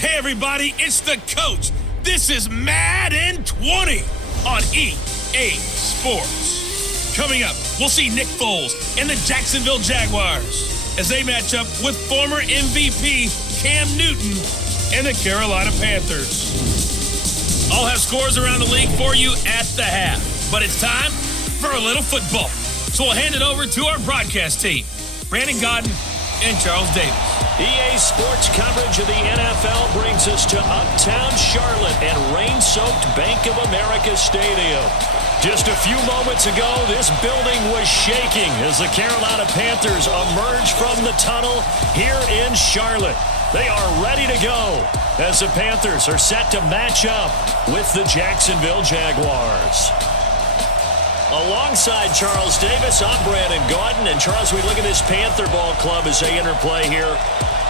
Hey everybody, it's the coach. This is Madden 20 on EA Sports. Coming up, we'll see Nick Foles and the Jacksonville Jaguars as they match up with former MVP Cam Newton and the Carolina Panthers. I'll have scores around the league for you at the half, but it's time for a little football. So we'll hand it over to our broadcast team, Brandon Godden and Charles Davis. EA Sports coverage of the NFL brings us to Uptown Charlotte and rain-soaked Bank of America Stadium. Just a few moments ago, this building was shaking as the Carolina Panthers emerged from the tunnel here in Charlotte. They are ready to go as the Panthers are set to match up with the Jacksonville Jaguars. Alongside Charles Davis, I'm Brandon Godden. And Charles, we look at this Panther ball club as they interplay here.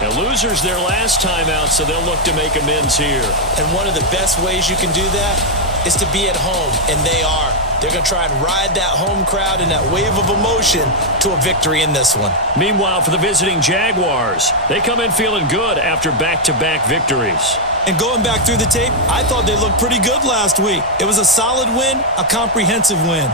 And losers their last time out, so they'll look to make amends here. And one of the best ways you can do that is to be at home, and they are. They're going to try and ride that home crowd and that wave of emotion to a victory in this one. Meanwhile, for the visiting Jaguars, they come in feeling good after back-to-back victories. And going back through the tape, I thought they looked pretty good last week. It was a solid win, a comprehensive win.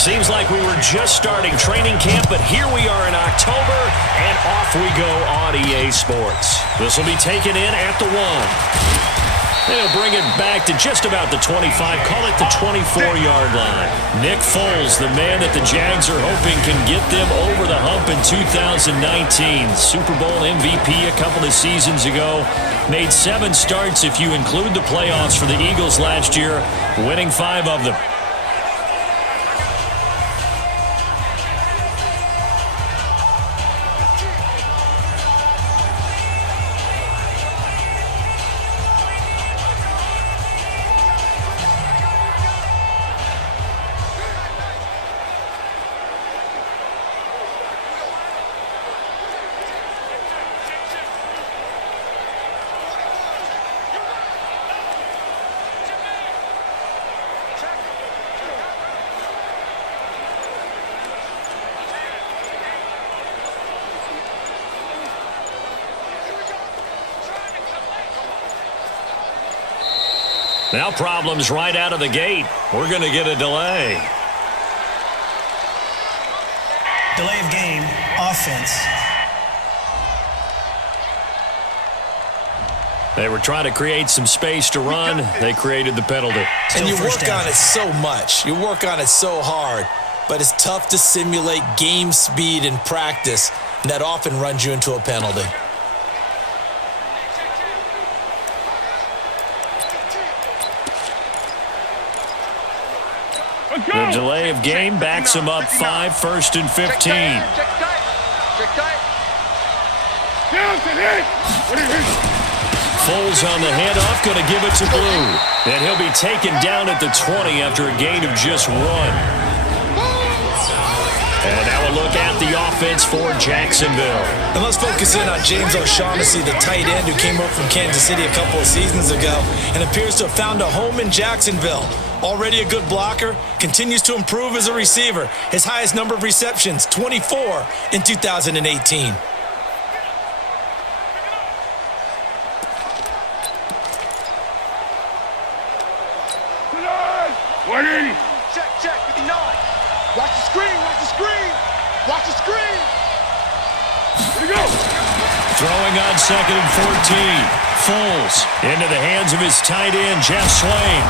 Seems like we were just starting training camp, but here we are in October, and off we go on EA Sports. This will be taken in at the 1. They'll bring it back to just about the 25, call it the 24-yard line. Nick Foles, the man that the Jags are hoping can get them over the hump in 2019. Super Bowl MVP a couple of seasons ago. Made 7 starts if you include the playoffs for the Eagles last year, winning 5 of them. Now problems right out of the gate. We're going to get a delay. Delay of game, offense. They were trying to create some space to run. They created the penalty. And you work on it so much. You work on it so hard. But it's tough to simulate game speed in practice. And that often runs you into a penalty. The delay of game backs him up 5, 1st and 15. Foles on the handoff, going to give it to Blue. And he'll be taken down at the 20 after a gain of just 1. And now a look at the offense for Jacksonville. And let's focus in on James O'Shaughnessy, the tight end who came up from Kansas City a couple of seasons ago and appears to have found a home in Jacksonville. Already a good blocker, continues to improve as a receiver. His highest number of receptions, 24 in 2018. Check, 59. Watch the screen. Watch the screen. Here we go. Throwing on 2nd and 14. Foles into the hands of his tight end, Jeff Swain.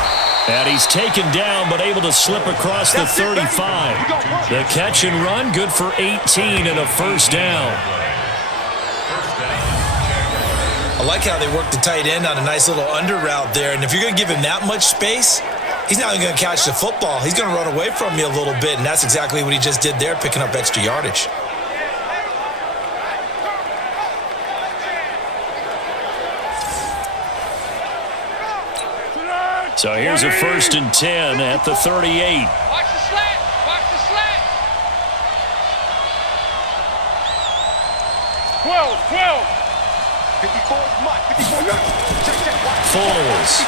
And he's taken down, but able to slip across the 35. The catch and run, good for 18 and a first down. I like how they work the tight end on a nice little under route there. And if you're going to give him that much space, he's not even going to catch the football. He's going to run away from you a little bit, and that's exactly what he just did there, picking up extra yardage. So here's a 1st and 10 at the 38. Watch the slant. Watch the slant. 12. 54 is Mike. 54. Check. Foles.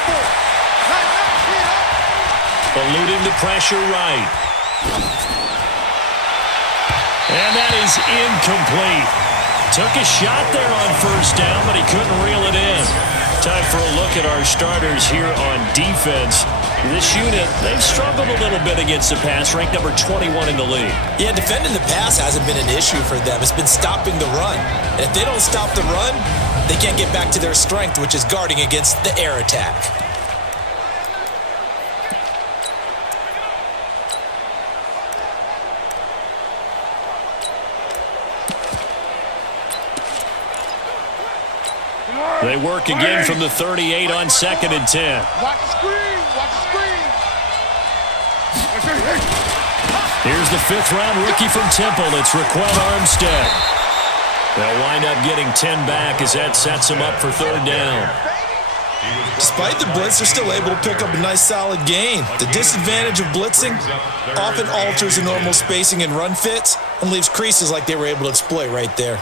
Eluding the pressure right. And that is incomplete. Took a shot there on 1st down, but he couldn't reel it in. Time for a look at our starters here on defense. This unit, they've struggled a little bit against the pass, ranked number 21 in the league. Yeah, defending the pass hasn't been an issue for them. It's been stopping the run. And if they don't stop the run, they can't get back to their strength, which is guarding against the air attack. They work again from the 38 on 2nd and 10. Watch the screen. Watch the screen. Here's the 5th-round rookie from Temple. It's Raquel Armstead. They'll wind up getting 10 back as that sets them up for 3rd down. Despite the blitz, they're still able to pick up a nice solid gain. The disadvantage of blitzing often alters the normal spacing and run fits and leaves creases like they were able to exploit right there.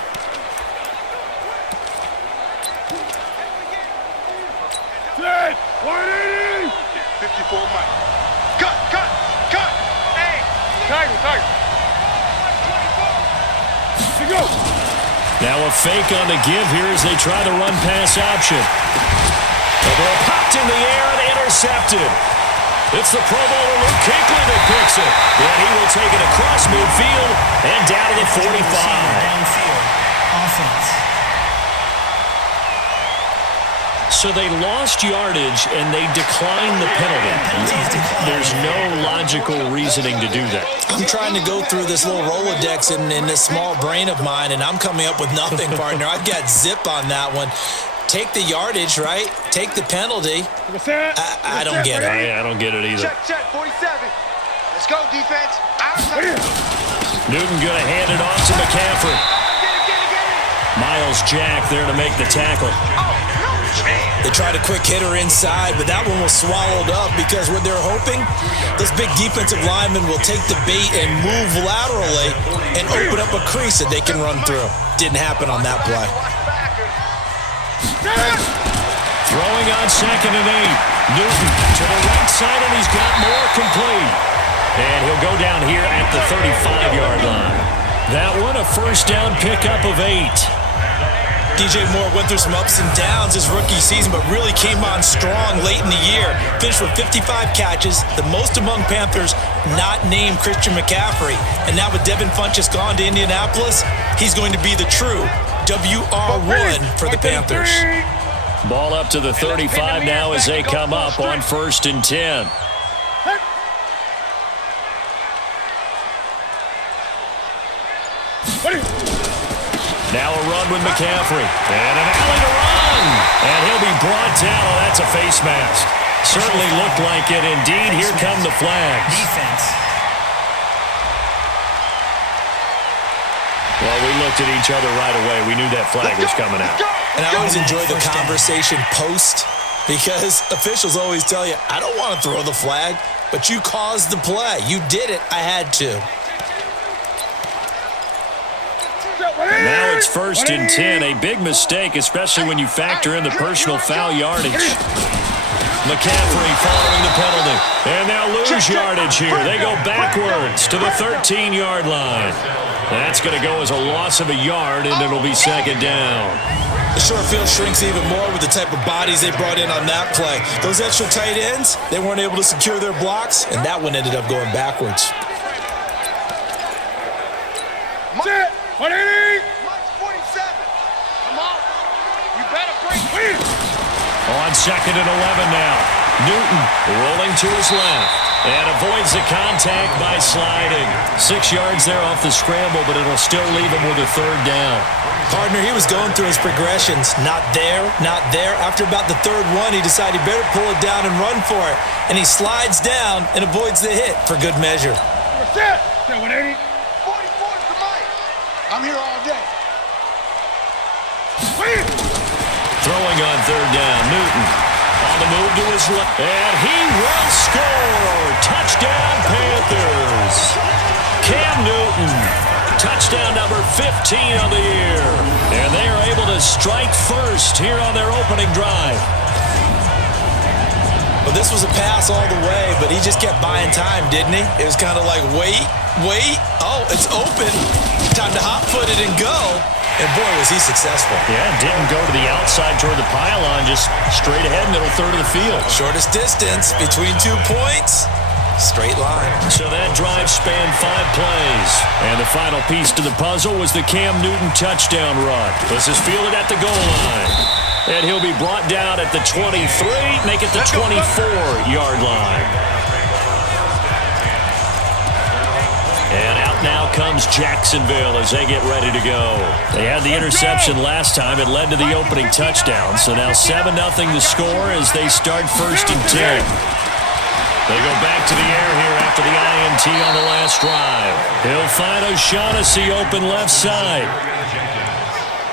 Set. 180. 54 Mike. Cut. Hey. Tiger. Here go. Now a fake on the give here as they try the run-pass option. The ball popped in the air and intercepted. It's the Pro Bowler Luke Kuechly that picks it. And he will take it across midfield and down to the 45. Downfield. Offense. So they lost yardage and they declined the penalty. There's no logical reasoning to do that. I'm trying to go through this little Rolodex in this small brain of mine, and I'm coming up with nothing, partner. I've got zip on that one. Take the yardage, right? Take the penalty. I don't get it. I don't get it either. Check. 47. Let's go, defense. Newton going to hand it off to McCaffrey. Get it. Miles Jack there to make the tackle. They tried a quick hitter inside, but that one was swallowed up because what they're hoping, those big defensive linemen will take the bait and move laterally and open up a crease that they can run through. Didn't happen on that play. Throwing on 2nd and 8. Newton to the right side, and he's got more complete. And he'll go down here at the 35-yard line. That one a 1st down pickup of 8. DJ Moore went through some ups and downs his rookie season, but really came on strong late in the year. Finished with 55 catches, the most among Panthers not named Christian McCaffrey. And now with Devin Funchess gone to Indianapolis, he's going to be the true WR1 for the Panthers. Ball up to the 35 now as they come up on 1st and 10. Now a run with McCaffrey. And an alley to run. And he'll be brought down. Oh, that's a face mask. Certainly looked like it. Indeed, here come the flags. Defense. Well, we looked at each other right away. We knew that flag was coming out. And I always enjoy the conversation post because officials always tell you, I don't want to throw the flag, but you caused the play. You did it. I had to. And now it's 1st and 10. A big mistake, especially when you factor in the personal foul yardage. McCaffrey following the penalty. And they'll lose yardage here. They go backwards to the 13-yard line. That's going to go as a loss of a yard, and it'll be 2nd down. The short field shrinks even more with the type of bodies they brought in on that play. Those extra tight ends, they weren't able to secure their blocks, and that one ended up going backwards. 180. Mike's 47. Come on. You better break. On 2nd and 11 now. Newton rolling to his left and avoids the contact by sliding. 6 yards there off the scramble, but it'll still leave him with a 3rd down. Partner, he was going through his progressions. Not there, not there. After about the 3rd one, he decided he better pull it down and run for it. And he slides down and avoids the hit for good measure. 180. 44 to Mike. I'm here all day. Throwing on 3rd down, Newton. On the move to his left, and he will score. Touchdown, Panthers. Cam Newton, touchdown number 15 of the year. And they are able to strike first here on their opening drive. Well, this was a pass all the way, but he just kept buying time, didn't he? It was kind of like, wait. Oh, it's open. Time to hot-foot it and go. And, boy, was he successful. Yeah, didn't go to the outside toward the pylon, just straight ahead, middle third of the field. Shortest distance between 2 points. Straight line. So that drive spanned 5 plays. And the final piece to the puzzle was the Cam Newton touchdown run. This is fielded at the goal line. And he'll be brought down at the 23, make it the 24-yard line. And out now comes Jacksonville as they get ready to go. They had the interception last time. It led to the opening touchdown. So now 7-0 the score as they start 1st and 10. They go back to the air here after the INT on the last drive. He'll find O'Shaughnessy open left side.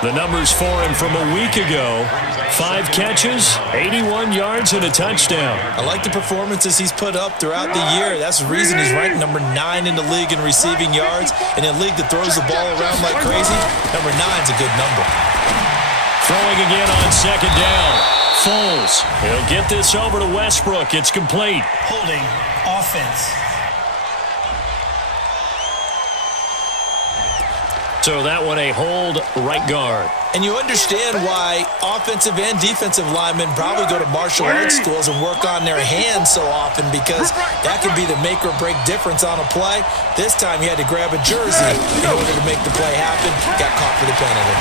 The numbers for him from a week ago: 5 catches, 81 yards, and a touchdown. I like the performances he's put up throughout the year. That's the reason he's ranked number 9 in the league in receiving yards. In a league that throws the ball around like crazy, number 9's a good number. Throwing again on 2nd down. Foles. He'll get this over to Westbrook. It's complete. Holding offense. So that one a hold, right guard. And you understand why offensive and defensive linemen probably go to martial arts schools and work on their hands so often, because that can be the make or break difference on a play. This time he had to grab a jersey in order to make the play happen. Got caught for the penalty.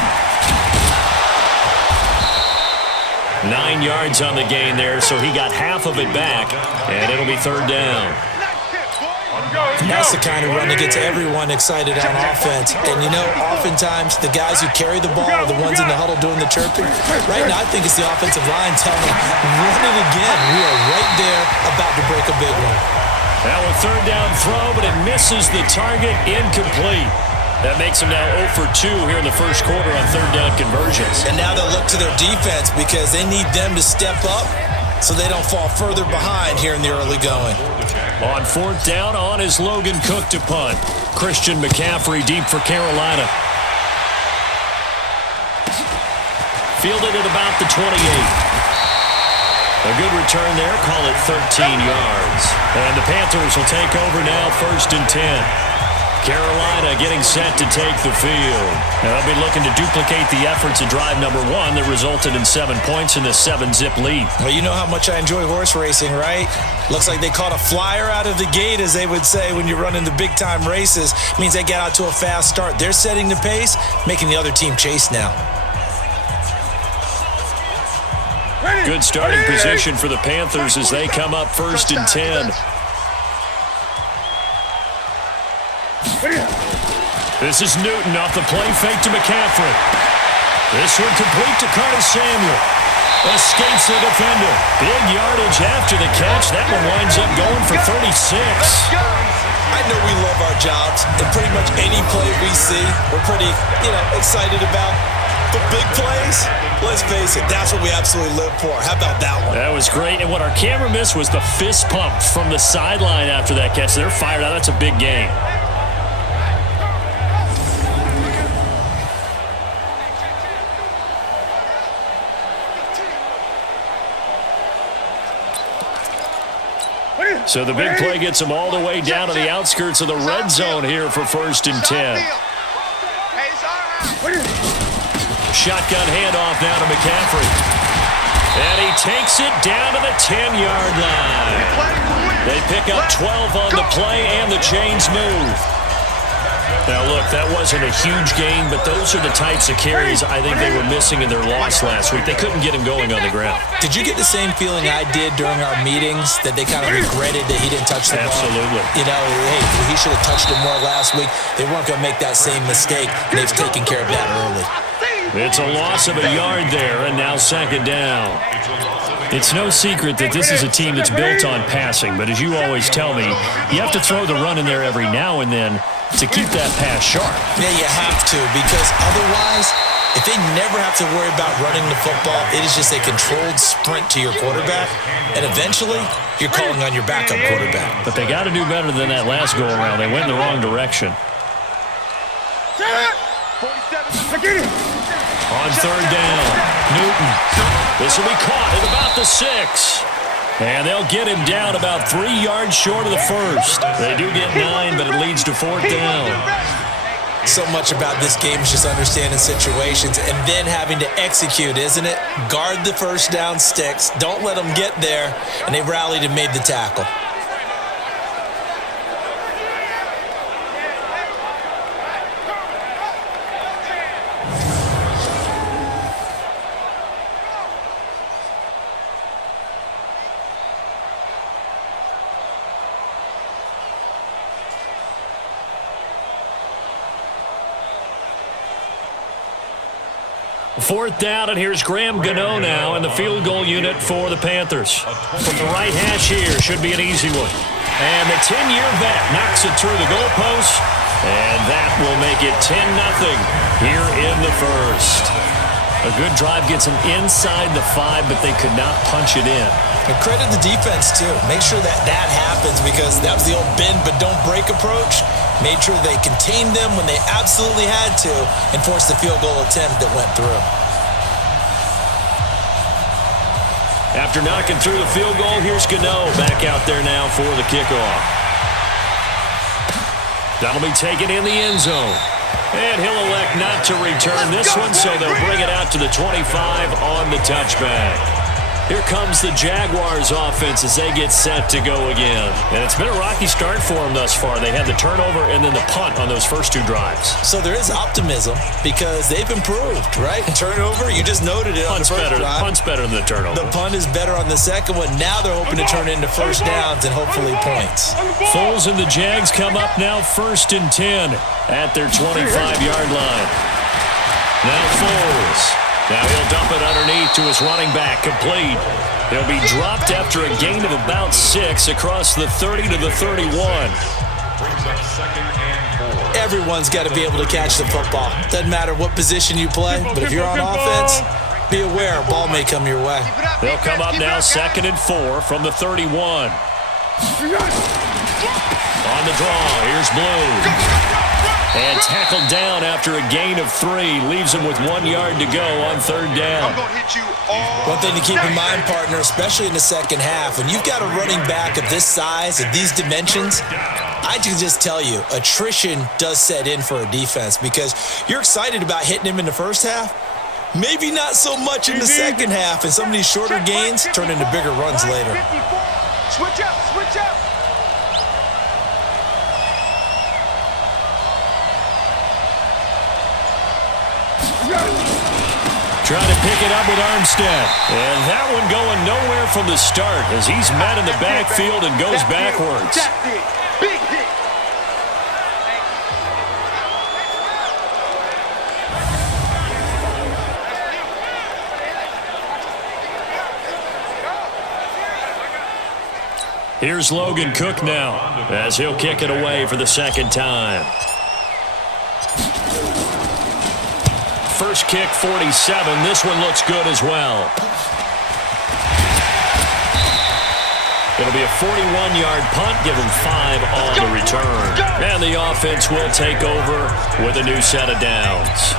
9 yards on the gain there, so he got half of it back, and it'll be 3rd down. That's the kind of run that gets everyone excited on offense. And, you know, oftentimes the guys who carry the ball are the ones in the huddle doing the chirping. Right now, I think it's the offensive line telling them, run it again. We are right there about to break a big one. Now a 3rd down throw, but it misses the target, incomplete. That makes them now 0 for 2 here in the first quarter on 3rd down conversions. And now they'll look to their defense because they need them to step up so they don't fall further behind here in the early going. On 4th down, on is Logan Cook to punt. Christian McCaffrey deep for Carolina. Fielded at about the 28. A good return there, call it 13 yards. And the Panthers will take over now, 1st and 10. Carolina getting set to take the field. Now they'll be looking to duplicate the efforts of drive number 1 that resulted in 7 points in the 7-zip lead. Well, you know how much I enjoy horse racing, right? Looks like they caught a flyer out of the gate, as they would say when you're running the big-time races. Means they get out to a fast start. They're setting the pace, making the other team chase now. Good starting position for the Panthers as they come up 1st and 10. This is Newton off the play fake to McCaffrey. This one complete to Curtis Samuel. Escapes the defender. Big yardage after the catch. That one winds up going for 36. I know we love our jobs, and pretty much any play we see, we're pretty, excited about. But big plays, let's face it, that's what we absolutely live for. How about that one? That was great. And what our camera missed was the fist pump from the sideline after that catch. They're fired out. That's a big game. So the big play gets them all the way down to the outskirts of the red zone here for 1st and 10. Shotgun handoff now to McCaffrey. And he takes it down to the 10-yard line. They pick up 12 on the play, and the chains move. Now, look, that wasn't a huge gain, but those are the types of carries I think they were missing in their loss last week. They couldn't get him going on the ground. Did you get the same feeling I did during our meetings, that they kind of regretted that he didn't touch the ball? Absolutely. Hey, he should have touched it more last week. They weren't going to make that same mistake, and they've taken care of that early. It's a loss of a yard there, and now 2nd down. It's no secret that this is a team that's built on passing, but as you always tell me, you have to throw the run in there every now and then to keep that pass sharp. Yeah, you have to, because otherwise If they never have to worry about running the football, it is just a controlled sprint to your quarterback, and eventually you're calling on your backup quarterback. But they got to do better than that last go-around. They went in the wrong direction. On third down, Newton. This will be caught at about the 6. And they'll get him down about 3 yards short of the first. They do get 9, but it leads to 4th down. So much about this game is just understanding situations and then having to execute, isn't it? Guard the first down sticks. Don't let them get there. And they rallied and made the tackle. Fourth down, and here's Graham Gano now in the field goal unit for the Panthers. From the right hash here, should be an easy one. And the 10-year vet knocks it through the goalpost, and that will make it 10-0 here in the first. A good drive gets them inside the 5, but they could not punch it in. And credit the defense, too. Make sure that happens because that was the old bend but don't break approach. Made sure they contained them when they absolutely had to and forced the field goal attempt that went through. After knocking through the field goal, here's Gano back out there now for the kickoff. That'll be taken in the end zone. And he'll elect not to return this one, so they'll bring it out to the 25 on the touchback. Here comes the Jaguars offense as they get set to go again. And it's been a rocky start for them thus far. They had the turnover and then the punt on those first 2 drives. So there is optimism because they've improved, right? Turnover, you just noted it on the first drive. Punt's better than the turnover. The punt is better on the second one. Now they're hoping to turn it into first downs and hopefully points. Foles and the Jags come up now 1st and 10 at their 25-yard line. Now Foles. Now he'll dump it underneath to his running back, complete. He'll be dropped after a gain of about 6 across the 30 to the 31. Everyone's got to be able to catch the football. Doesn't matter what position you play, but if you're on offense, be aware a ball may come your way. They'll come up now 2nd and 4 from the 31. On the draw, here's Blue. And tackled down after a gain of 3. Leaves him with 1 yard to go on 3rd down. One thing to keep in mind, partner, especially in the second half, when you've got a running back of this size, of these dimensions, I can just tell you, attrition does set in for a defense because you're excited about hitting him in the first half. Maybe not so much in the second half, and some of these shorter gains turn into bigger runs later. Switch up, switch up. Trying to pick it up with Armstead. And that one going nowhere from the start as he's met in the backfield and goes backwards. Big hit. Here's Logan Cook now as he'll kick it away for the 2nd time. First kick, 47. This one looks good as well. It'll be a 41-yard punt, give him 5 on the return. And the offense will take over with a new set of downs.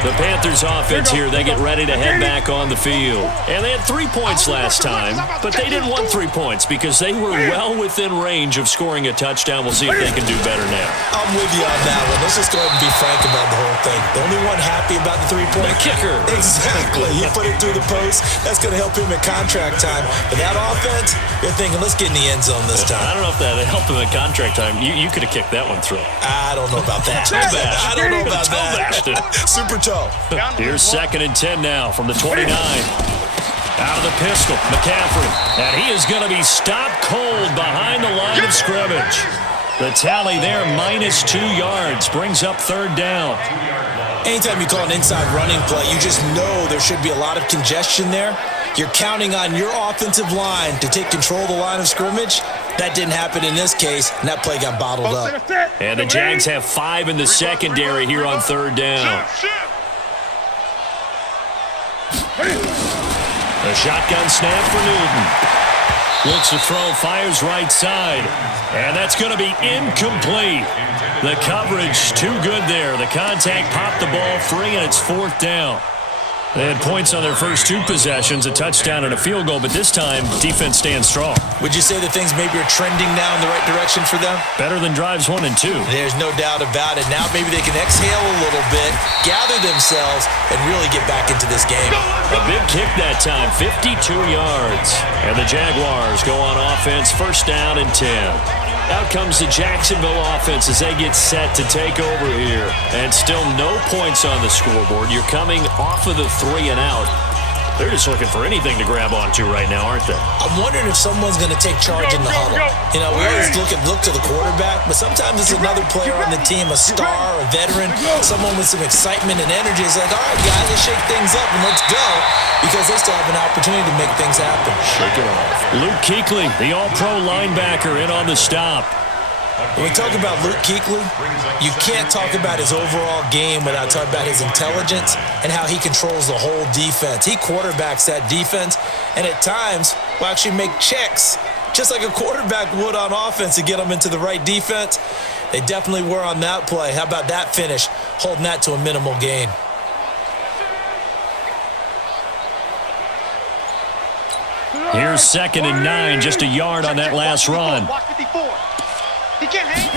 The Panthers offense here, they get ready to head back on the field. And they had 3 points last time, but they didn't want 3 points because they were well within range of scoring a touchdown. We'll see if they can do better now. I'm with you on that one. Let's just go ahead and be frank about the whole thing. The only one happy about the 3-point? The kicker. Exactly. He put it through the post. That's going to help him at contract time. But that offense, you're thinking, let's get in the end zone this time. I don't know if that helped him at contract time. You could have kicked that one through. I don't know about that. I don't know about that. Super toe. Here's 2nd and 10 now from the 29. Out of the pistol, McCaffrey. And he is going to be stopped cold behind the line of scrimmage. The tally there, -2 yards, brings up 3rd down. Anytime you call an inside running play, you just know there should be a lot of congestion there. You're counting on your offensive line to take control of the line of scrimmage. That didn't happen in this case, and that play got bottled up. And the Jags have 5 in the secondary here on 3rd down. A shotgun snap for Newton. Looks to throw, fires right side. And that's going to be incomplete. The coverage too good there. The contact popped the ball free, and it's 4th down. They had points on their first 2 possessions, a touchdown and a field goal, but this time, defense stands strong. Would you say that things maybe are trending now in the right direction for them? Better than drives 1 and 2. There's no doubt about it. Now maybe they can exhale a little bit, gather themselves, and really get back into this game. A big kick that time, 52 yards. And the Jaguars go on offense, 1st down and 10. Out comes the Jacksonville offense as they get set to take over here. And still no points on the scoreboard. You're coming off of the 3 and out. They're just looking for anything to grab onto right now, aren't they? I'm wondering if someone's going to take charge in the huddle. You know, we always look to the quarterback, but sometimes it's another player on the team, a star, a veteran, someone with some excitement and energy. It's like, all right, guys, let's shake things up and let's go, because they still have an opportunity to make things happen. Shake it off. Luke Kuechly, the all-pro linebacker, in on the stop. When we talk about Luke Kuechly, you can't talk about his overall game without talking about his intelligence and how he controls the whole defense. He quarterbacks that defense, and at times will actually make checks, just like a quarterback would on offense, to get them into the right defense. They definitely were on that play. How about that finish, holding that to a minimal gain? Here's 2nd and 9, just a yard on that last run. He can't hang.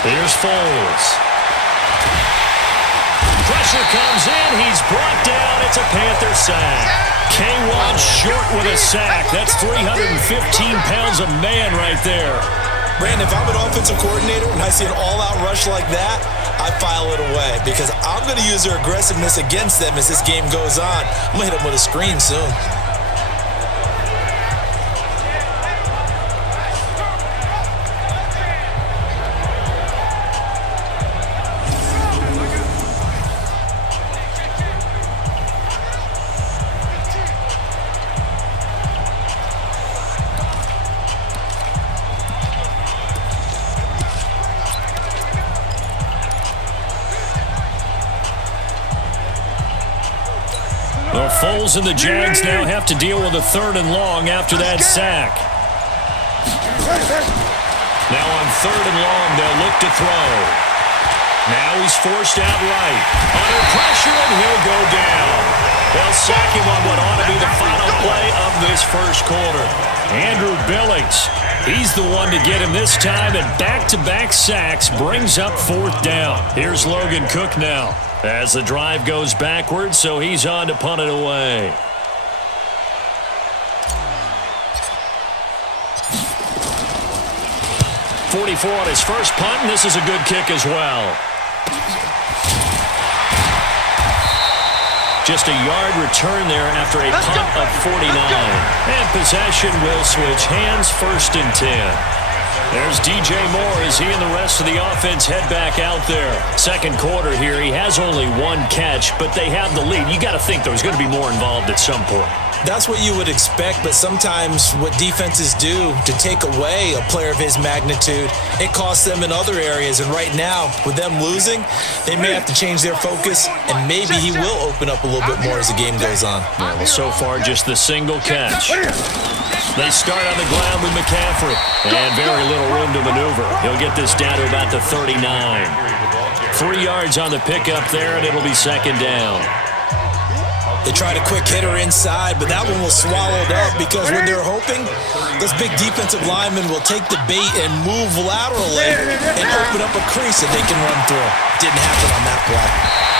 Here's Foles. Pressure comes in. He's brought down. It's a Panther sack. K1 short with a sack. That's 315 pounds of man right there. Brandon, if I'm an offensive coordinator and I see an all-out rush like that, I file it away, because I'm going to use their aggressiveness against them as this game goes on. I'm going to hit them with a screen soon. Foles and the Jags now have to deal with a 3rd and long after that sack. Now on 3rd and long, they'll look to throw. Now he's forced out right. Under pressure, and he'll go down. They'll sack him on what ought to be the final play of this first quarter. Andrew Billings, he's the one to get him this time, and back-to-back sacks brings up 4th down. Here's Logan Cook now, as the drive goes backwards, so he's on to punt it away. .44 on his first punt, and this is a good kick as well. Just a yard return there after a punt of 49. And possession will switch hands, 1st and 10. There's DJ Moore as he and the rest of the offense head back out there. Second quarter here, he has only 1 catch, but they have the lead. You got to think there's going to be more involved at some point. That's what you would expect, but sometimes what defenses do to take away a player of his magnitude, it costs them in other areas. And right now, with them losing, they may have to change their focus, and maybe he will open up a little bit more as the game goes on. Yeah, well, so far, just the single catch. They start on the ground with McCaffrey, and very little room to maneuver. He'll get this down to about the 39. 3 yards on the pickup there, and it'll be 2nd down. They tried a quick hitter inside, but that one was swallowed up, because when they're hoping, those big defensive linemen will take the bait and move laterally and open up a crease that they can run through. Didn't happen on that play.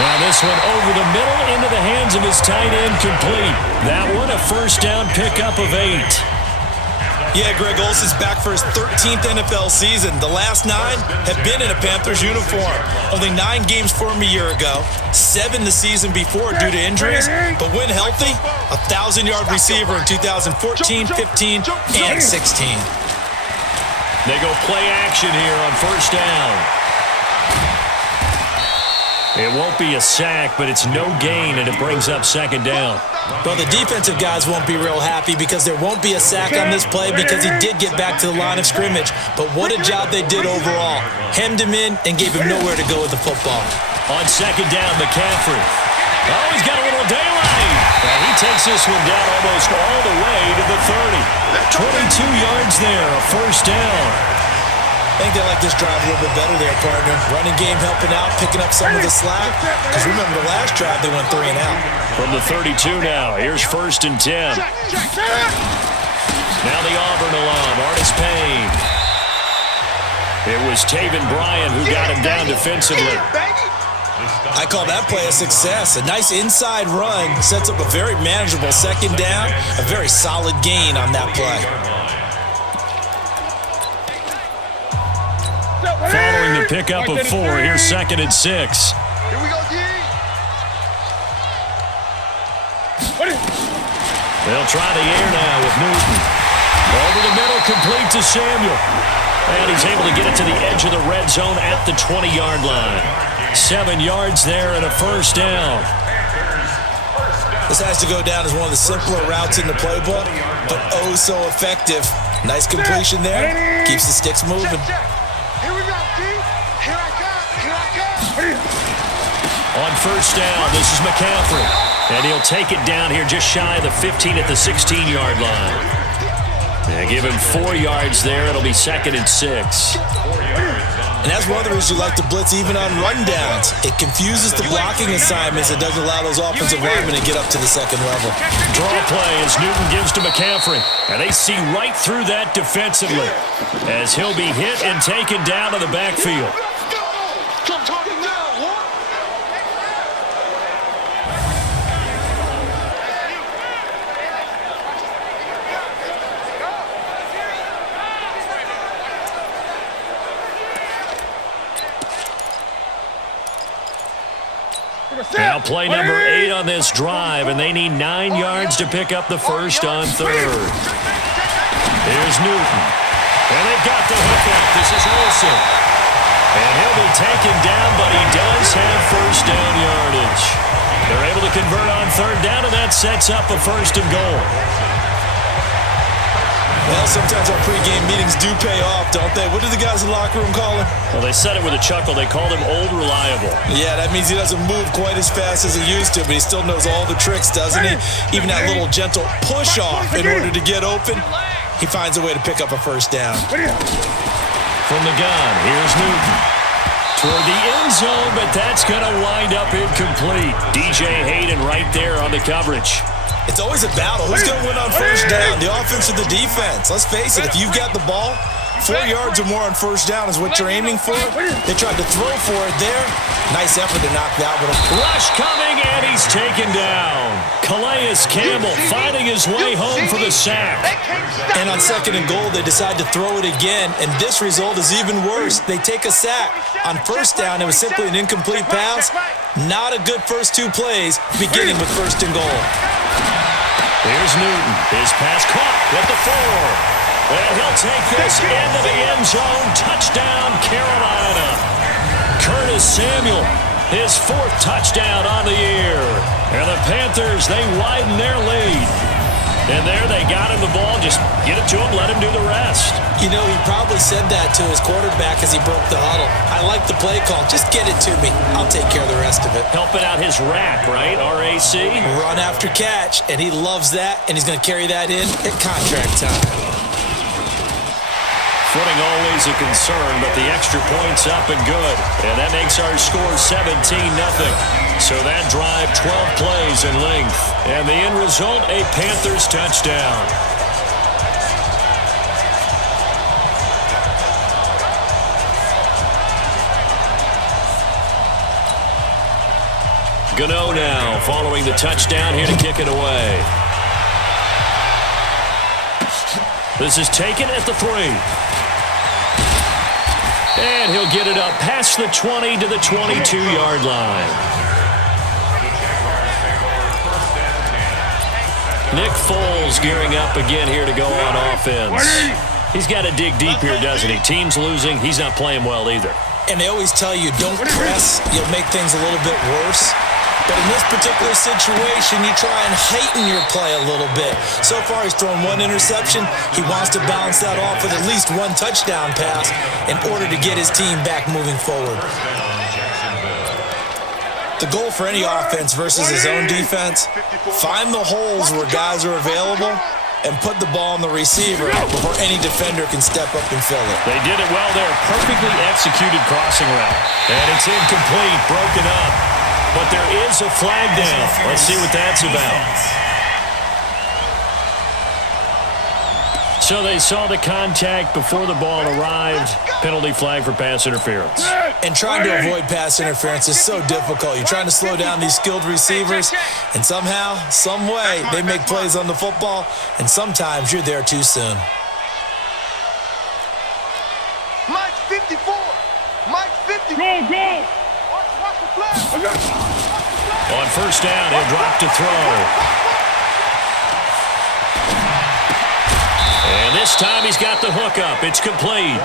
Now this one over the middle into the hands of his tight end, complete. That one a 1st down pickup of 8. Yeah, Greg Olsen's back for his 13th NFL season. The last 9 have been in a Panthers uniform. Only 9 games for him a year ago, 7 the season before due to injuries, but when healthy, a 1,000-yard receiver in 2014, 15, and 16. They go play action here on 1st down. It won't be a sack, but it's no gain, and it brings up 2nd down. Well, the defensive guys won't be real happy, because there won't be a sack on this play, because he did get back to the line of scrimmage. But what a job they did overall. Hemmed him in and gave him nowhere to go with the football. On 2nd down, McCaffrey. Oh, he's got a little daylight. takes this one down almost all the way to the 30. 22 yards there, a first down. I think they like this drive a little bit better there, partner. Running game helping out, picking up some of the slack. Because remember, the last drive, they went 3 and out. From the 32 now, here's 1st and 10. Now the Auburn alum, Artis Payne. It was Taven Bryan who got him down defensively. I call that play a success. A nice inside run sets up a very manageable 2nd down. A very solid gain on that play. Following the pickup of 4, here's 2nd and 6. Here we go, G. They'll try the air now with Newton. Over the middle, complete to Samuel. And he's able to get it to the edge of the red zone at the 20-yard line. 7 yards there and a first down. This has to go down as one of the simpler routes in the playbook, but oh so effective. Nice completion there. Keeps the sticks moving. Here we go, G. Here I come. Here I come. On first down, this is McCaffrey. And he'll take it down here just shy of the 15 at the 16-yard line. And give him 4 yards there. It'll be 2nd and 6. And that's one of the reasons you like to blitz even on rundowns. It confuses the blocking assignments. It doesn't allow those offensive linemen to get up to the 2nd level. Draw play as Newton gives to McCaffrey. And they see right through that defensively as he'll be hit and taken down to the backfield. Now play number 8 on this drive, and they need 9 yards to pick up the first on 3rd. Here's Newton. And they've got the hookup. This is Olsen. And he'll be taken down, but he does have first down yardage. They're able to convert on 3rd down, and that sets up a 1st and goal. Well, sometimes our pregame meetings do pay off, don't they? What do the guys in the locker room call him? Well, they said it with a chuckle. They called him Old Reliable. Yeah, that means he doesn't move quite as fast as he used to, but he still knows all the tricks, doesn't he? Even that little gentle push-off in order to get open, he finds a way to pick up a first down. From the gun, here's Newton. Toward the end zone, but that's going to wind up incomplete. DJ Hayden right there on the coverage. It's always a battle. Who's going to win on first down, the offense or the defense? Let's face it, if you've got the ball, 4 yards or more on first down is what you're aiming for. They tried to throw for it there. Nice effort to knock that one. Rush coming, and he's taken down. Calais Campbell finding his way home for the sack. And on 2nd and goal, they decide to throw it again, and this result is even worse. They take a sack. On first down, it was simply an incomplete pass. Not a good first 2 plays, beginning with 1st and goal. Here's Newton. His pass caught at the 4. And he'll take this into the end zone. Touchdown, Carolina. Curtis Samuel, his 4th touchdown on the year. And the Panthers, they widen their lead. And there they got him the ball. Just get it to him, let him do the rest. You know, he probably said that to his quarterback as he broke the huddle. I like the play call. Just get it to me. I'll take care of the rest of it. Helping out his rack, right? R-A-C? Run after catch, and he loves that, and he's going to carry that in at contract time. Footing always a concern, but the extra point's up and good. And that makes our score 17-0. So that drive, 12 plays in length. And the end result, a Panthers touchdown. Gano now, following the touchdown here to kick it away. This is taken at the 3. And he'll get it up past the 20 to the 22-yard line. Nick Foles gearing up again here to go on offense. He's got to dig deep here, doesn't he? Team's losing. He's not playing well either. And they always tell you, don't press. You'll make things a little bit worse. But in this particular situation, you try and heighten your play a little bit. So far, he's thrown 1 interception. He wants to balance that off with at least 1 touchdown pass in order to get his team back moving forward. The goal for any offense versus his own defense, find the holes where guys are available and put the ball on the receiver before any defender can step up and fill it. They did it well there. Perfectly executed crossing route. And it's incomplete, broken up. But there is a flag down. Let's see what that's about. So they saw the contact before the ball arrived. Penalty flag for pass interference. And trying to avoid pass interference is so difficult. You're trying to slow down these skilled receivers, and somehow, some way, they make plays on the football, and sometimes you're there too soon. Mike 54. Mike 50. Go. Watch the flag. On first down, he'll drop to throw. And this time he's got the hook up. It's complete.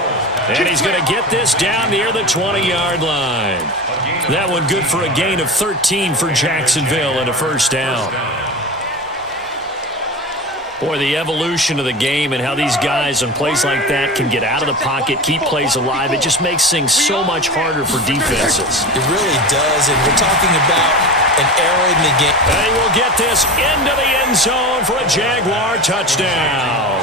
And he's going to get this down near the 20-yard line. That one good for a gain of 13 for Jacksonville and a first down. Boy, the evolution of the game and how these guys on plays like that can get out of the pocket, keep plays alive, it just makes things so much harder for defenses. It really does, and we're talking about an error in the game. And he will get this into the end zone for a Jaguar touchdown.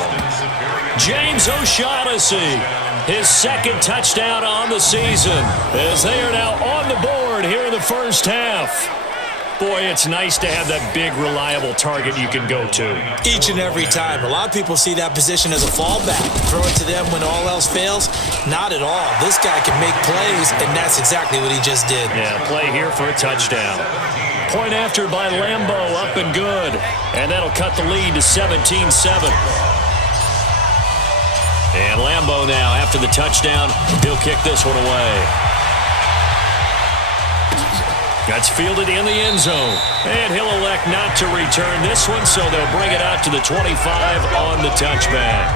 James O'Shaughnessy, his second touchdown on the season, as they are now on the board here in the first half. Boy, it's nice to have that big, reliable target you can go to. Each and every time. A lot of people see that position as a fallback. Throw it to them when all else fails. Not at all. This guy can make plays, and that's exactly what he just did. Yeah, play here for a touchdown. Point after by Lambo, up and good. And that'll cut the lead to 17-7. And Lambo now, after the touchdown, he'll kick this one away. That's fielded in the end zone. And he'll elect not to return this one, so they'll bring it out to the 25 on the touchback.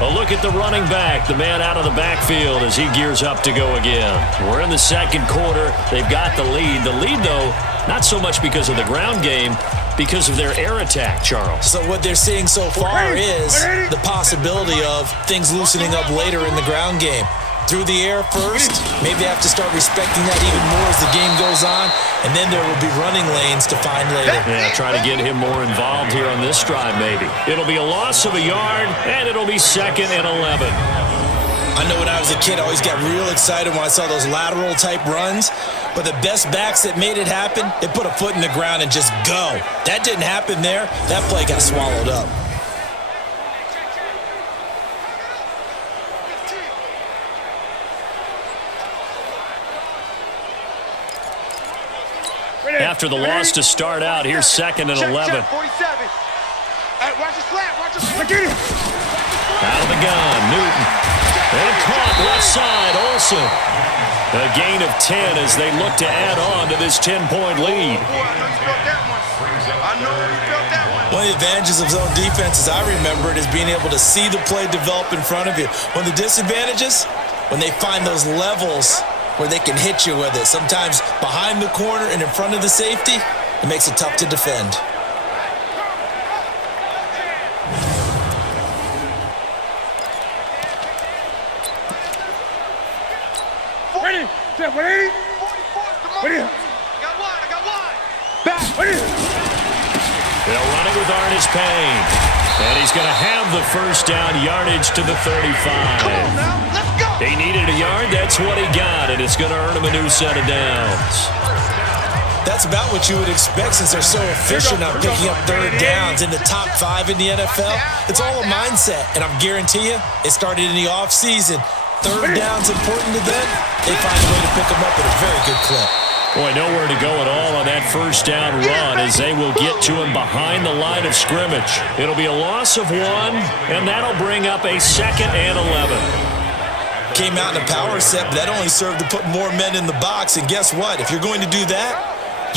A look at the running back, the man out of the backfield as he gears up to go again. We're in the second quarter. They've got the lead. The lead, though, not so much because of the ground game, because of their air attack, Charles. So what they're seeing so far is the possibility of things loosening up later in the ground game. Through the air first, maybe they have to start respecting that even more as the game goes on, and then there will be running lanes to find later. Yeah, try to get him more involved here on this drive, maybe. It'll be a loss of a yard, and it'll be 2nd and 11. I know when I was a kid, I always got real excited when I saw those lateral-type runs, but the best backs that made it happen, they put a foot in the ground and just go. That didn't happen there. That play got swallowed up. After the loss to start out, here's 2nd and 11. Check, 47. Hey, watch the slant. Watch the slant. Out of the gun, Newton. And caught left side, Olsen. A gain of 10 as they look to add on to this 10-point lead. One of the advantages of zone defense, as I remember it, is being able to see the play develop in front of you. One of the disadvantages, when they find those levels where they can hit you with it. Sometimes behind the corner and in front of the safety, it makes it tough to defend. Ready? 180. 44. I got one. Back. They'll run it with Artis Payne. And he's going to have the first down, yardage to the 35. Come on now, let's go. He needed a yard, that's what he got, and it's going to earn him a new set of downs. That's about what you would expect since they're so efficient on picking up third downs in the top 5 in the NFL. It's all a mindset, and I guarantee you, it started in the offseason. Third down's important to them. They find a way to pick them up at a very good clip. Boy, nowhere to go at all on that first down run as they will get to him behind the line of scrimmage. It'll be a loss of 1, and that'll bring up a 2nd and 11. Came out in a power set, but that only served to put more men in the box. And guess what? If you're going to do that,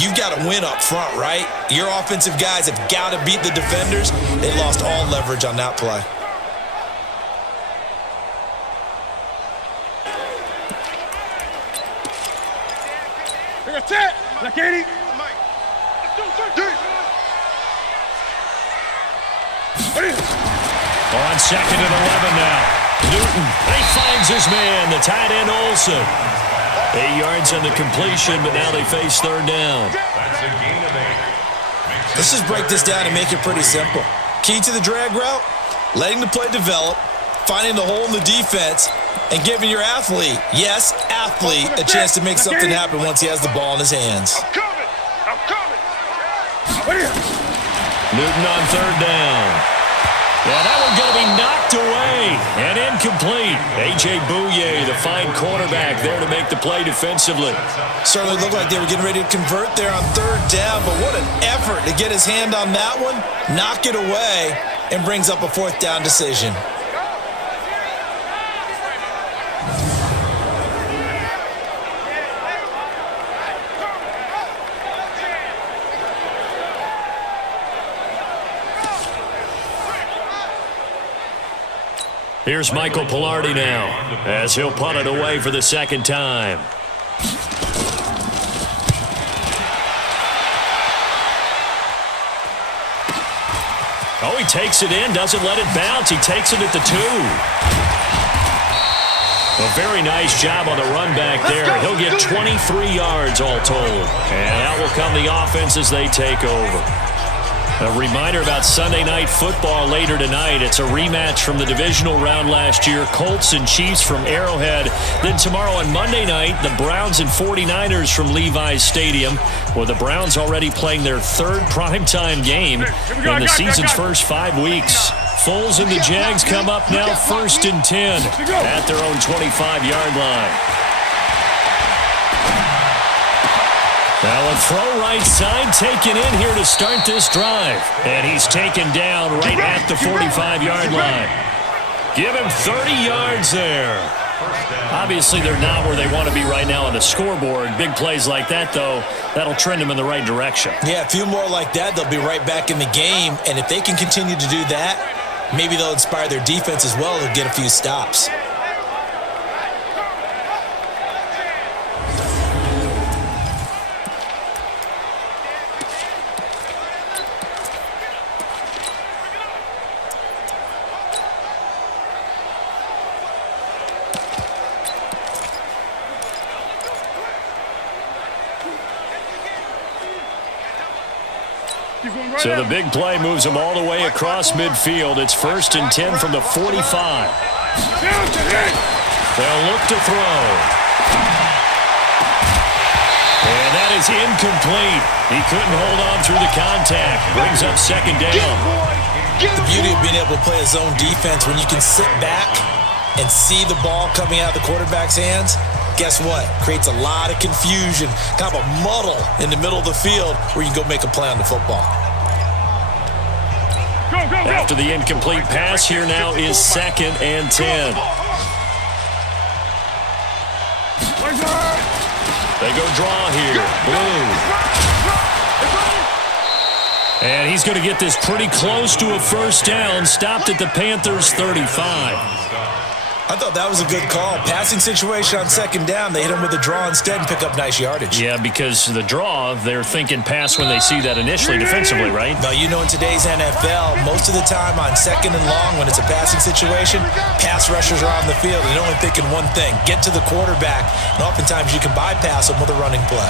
you've got to win up front, right? Your offensive guys have got to beat the defenders. They lost all leverage on that play. Like 80. On 2nd and 11 now. Newton, he finds his man, the tight end Olsen. 8 yards on the completion, but now they face third down. Let's just break this down and make it pretty simple. Key to the drag route, letting the play develop, finding the hole in the defense, and giving your athlete, yes, athlete, a chance to make something happen once he has the ball in his hands. I'm coming. Newton on third down. Yeah, that one's going to be knocked away and incomplete. A.J. Bouye, the fine cornerback, there to make the play defensively. Certainly looked like they were getting ready to convert there on third down, but what an effort to get his hand on that one, knock it away, and brings up a fourth down decision. Here's Michael Pilardi now, as he'll punt it away for the second time. Oh, he takes it in, doesn't let it bounce. He takes it at the 2. A very nice job on the run back there. He'll get 23 yards all told. And out will come the offense as they take over. A reminder about Sunday Night Football later tonight. It's a rematch from the divisional round last year. Colts and Chiefs from Arrowhead. Then tomorrow on Monday night, the Browns and 49ers from Levi's Stadium, with the Browns already playing their third primetime game in the season's first 5 weeks. Foles and the Jags come up now 1st and 10 at their own 25-yard line. Now a throw right side taken in here to start this drive. And he's taken down right at the 45-yard line. Give him 30 yards there. Obviously, they're not where they want to be right now on the scoreboard. Big plays like that, though, that'll trend them in the right direction. Yeah, a few more like that, they'll be right back in the game. And if they can continue to do that, maybe they'll inspire their defense as well to get a few stops. So the big play moves them all the way across midfield. It's 1st and 10 from the 45. They'll look to throw. And that is incomplete. He couldn't hold on through the contact. Brings up second down. The beauty of being able to play a zone defense when you can sit back and see the ball coming out of the quarterback's hands. Guess what? Creates a lot of confusion, kind of a muddle in the middle of the field where you can go make a play on the football. After the incomplete pass, here now is 2nd and 10. They go draw here. Blue. And he's going to get this pretty close to a first down. Stopped at the Panthers' 35. I thought that was a good call. Passing situation on second down. They hit him with a draw instead and pick up nice yardage. Yeah, because the draw, they're thinking pass when they see that initially defensively, right? No, you know in today's NFL, most of the time on second and long when it's a passing situation, pass rushers are on the field and they're only thinking one thing, get to the quarterback. And oftentimes you can bypass them with a running play.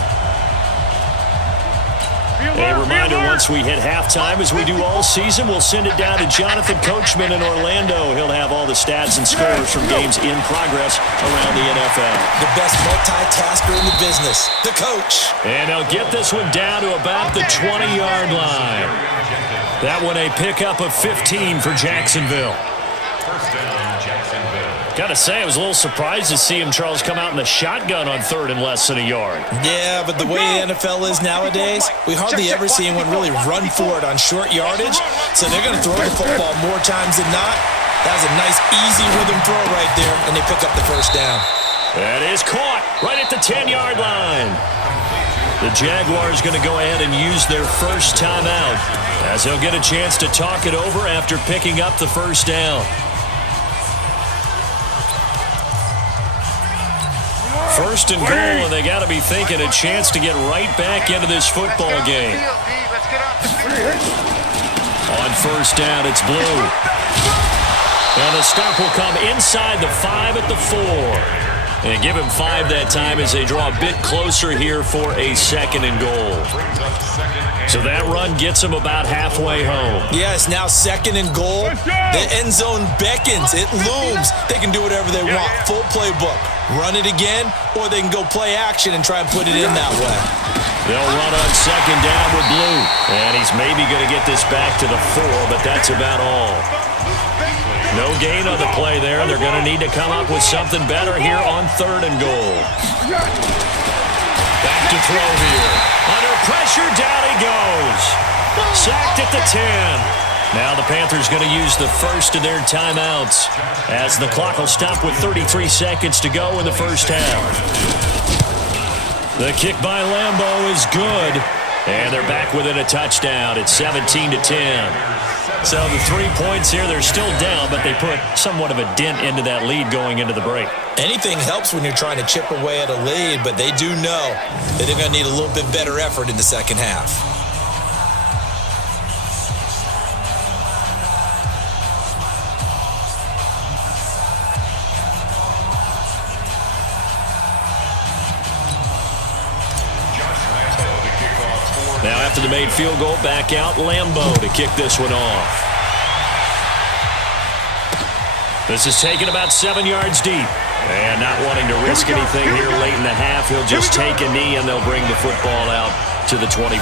A reminder, once we hit halftime, as we do all season, we'll send it down to Jonathan Coachman in Orlando. He'll have all the stats and scores from games in progress around the NFL. The best multitasker in the business, the coach. And they'll get this one down to about the 20-yard line. That one a pickup of 15 for Jacksonville. First down, Jacksonville. Got to say, I was a little surprised to see him, Charles, come out in the shotgun on 3rd and less than a yard. Yeah, but the way the NFL is nowadays, we hardly ever see anyone really run for it on short yardage. So they're going to throw the football more times than not. That was a nice, easy rhythm throw right there, and they pick up the first down. That is caught right at the 10-yard line. The Jaguars going to go ahead and use their first timeout as they'll get a chance to talk it over after picking up the first down. First and goal, and they got to be thinking a chance to get right back into this football game. On first down, it's Blue. And the stop will come inside the 5 at the 4. And give him 5 that time as they draw a bit closer here for a 2nd and goal. So that run gets them about halfway home. Yes, now 2nd and goal. The end zone beckons. It looms. They can do whatever they want. Full playbook. Run it again, or they can go play action and try and put it in that way. They'll run on 2nd down with Blue. And he's maybe going to get this back to the 4, but that's about all. No gain on the play there. They're going to need to come up with something better here on 3rd and goal. Back to throw here. Under pressure, down he goes. Sacked at the 10. Now the Panthers going to use the first of their timeouts as the clock will stop with 33 seconds to go in the first half. The kick by Lambeau is good, and they're back within a touchdown. It's 17-10. So the 3 points here, they're still down, but they put somewhat of a dent into that lead going into the break. Anything helps when you're trying to chip away at a lead, but they do know that they're going to need a little bit better effort in the second half. Now after the made field goal, back out Lambeau to kick this one off. This is taken about 7 yards deep. And not wanting to risk anything here late in the half, he'll just take a knee and they'll bring the football out to the 25.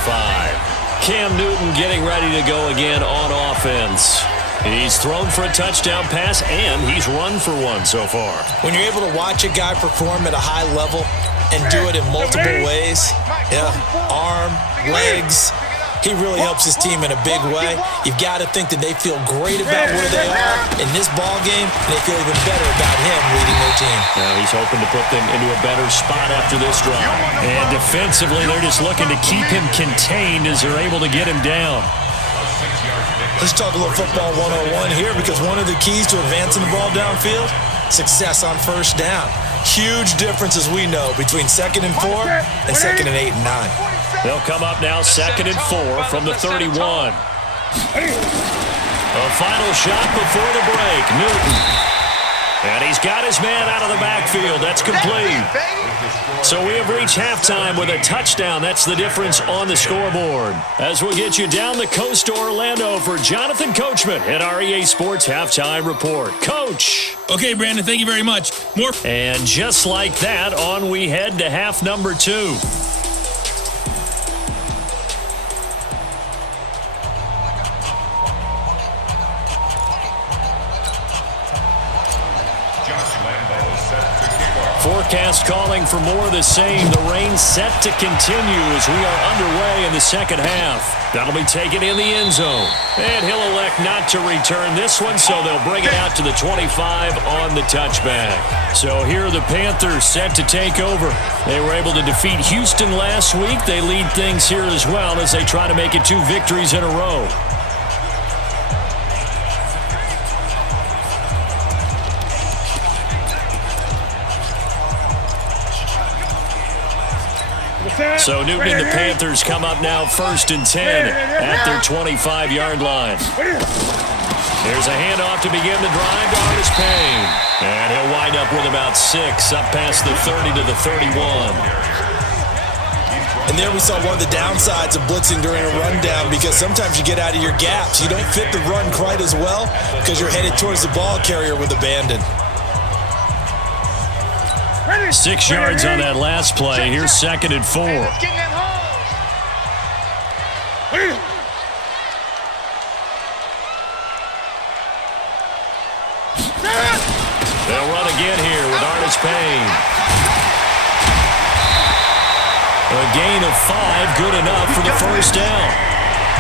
Cam Newton getting ready to go again on offense. He's thrown for a touchdown pass and he's run for one so far. When you're able to watch a guy perform at a high level and do it in multiple ways, arm, legs, he really helps his team in a big way. You've got to think that they feel great about where they are in this ball game, and they feel even better about him leading their team. Now he's hoping to put them into a better spot after this drive. And defensively, they're just looking to keep him contained as they're able to get him down. Let's talk a little football 101 here, because one of the keys to advancing the ball downfield, success on first down. Huge difference, as we know, between 2nd and 4 and 2nd and 8 and 9. They'll come up now 2nd and 4 from the 31. A final shot before the break. Newton. And he's got his man out of the backfield. That's complete. So we have reached halftime with a touchdown. That's the difference on the scoreboard. As we'll get you down the coast to Orlando for Jonathan Coachman at our EA Sports Halftime Report. Coach. Okay, Brandon, thank you very much. More. And just like that, on we head to half number 2. Forecast calling for more of the same. The rain set to continue as we are underway in the second half. That'll be taken in the end zone. And he'll elect not to return this one, so they'll bring it out to the 25 on the touchback. So here are the Panthers set to take over. They were able to defeat Houston last week. They lead things here as well as they try to make it 2 victories in a row. So Newton and the Panthers come up now 1st and 10 at their 25-yard line. There's a handoff to begin the drive to Artis Payne. And he'll wind up with about 6 up past the 30 to the 31. And there we saw one of the downsides of blitzing during a rundown, because sometimes you get out of your gaps. You don't fit the run quite as well because you're headed towards the ball carrier with abandon. 6 yards on that last play. Here's 2nd and 4. They'll run again here with Artis Payne. A gain of 5, good enough for the first down.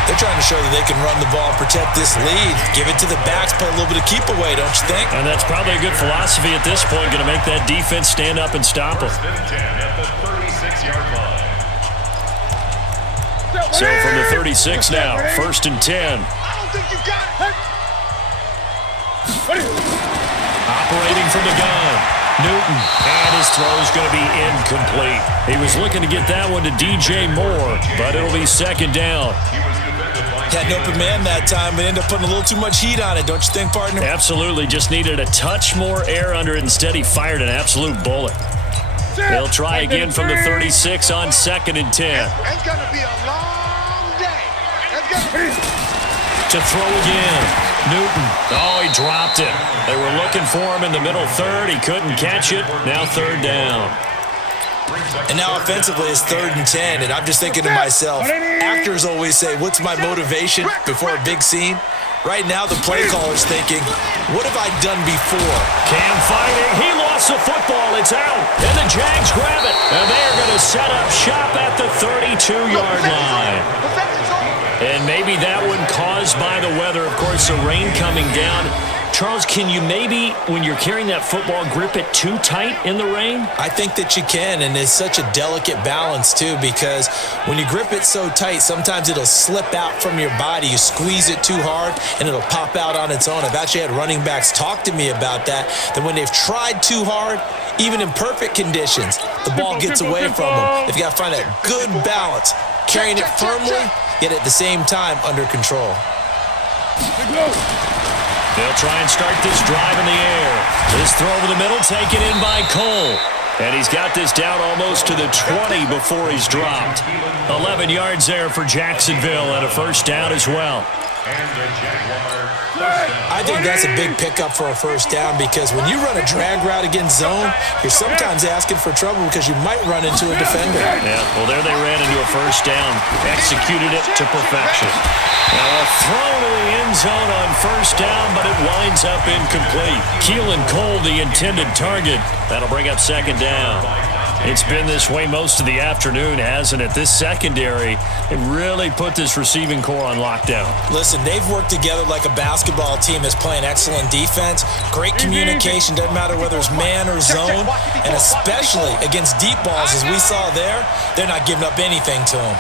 They're trying to show that they can run the ball and protect this lead. Give it to the backs, play a little bit of keep away, don't you think? And that's probably a good philosophy at this point, going to make that defense stand up and stop them. So from the 36 now, 1st and 10. Operating from the gun, Newton, and his throw's going to be incomplete. He was looking to get that one to DJ Moore, but it'll be 2nd down. Had an open man that time, but ended up putting a little too much heat on it, don't you think, partner? Absolutely. Just needed a touch more air under it. Instead, he fired an absolute bullet. They'll try again from the 36 on 2nd and 10. It's going to be a long day. To throw again. Newton. Oh, he dropped it. They were looking for him in the middle third. He couldn't catch it. Now 3rd down. And now offensively it's 3rd and 10, and I'm just thinking to myself, actors always say, what's my motivation before a big scene? Right now the play caller's thinking, what have I done before? Cam fighting. He lost the football. It's out. And the Jags grab it. And they are going to set up shop at the 32-yard line. And maybe that one caused by the weather. Of course, the rain coming down. Charles, can you maybe, when you're carrying that football, grip it too tight in the rain? I think that you can, and it's such a delicate balance, too, because when you grip it so tight, sometimes it'll slip out from your body. You squeeze it too hard, and it'll pop out on its own. I've actually had running backs talk to me about that when they've tried too hard, even in perfect conditions, the ball gets away from them. They've got to find that good balance, carrying it firmly, yet at the same time under control. They'll try and start this drive in the air. This throw over the middle taken in by Cole. And he's got this down almost to the 20 before he's dropped. 11 yards there for Jacksonville and a 1st down as well. I think that's a big pickup for a 1st down because when you run a drag route against zone, you're sometimes asking for trouble because you might run into a defender. Yeah, well, there they ran into a 1st down. Executed it to perfection. Now a throw to the end zone on 1st down, but it winds up incomplete. Keelan Cole, the intended target. That'll bring up 2nd down. It's been this way most of the afternoon, hasn't it? This secondary, it really put this receiving core on lockdown. Listen, they've worked together like a basketball team that's playing excellent defense, great communication, doesn't matter whether it's man or zone, and especially against deep balls, as we saw there, they're not giving up anything to them.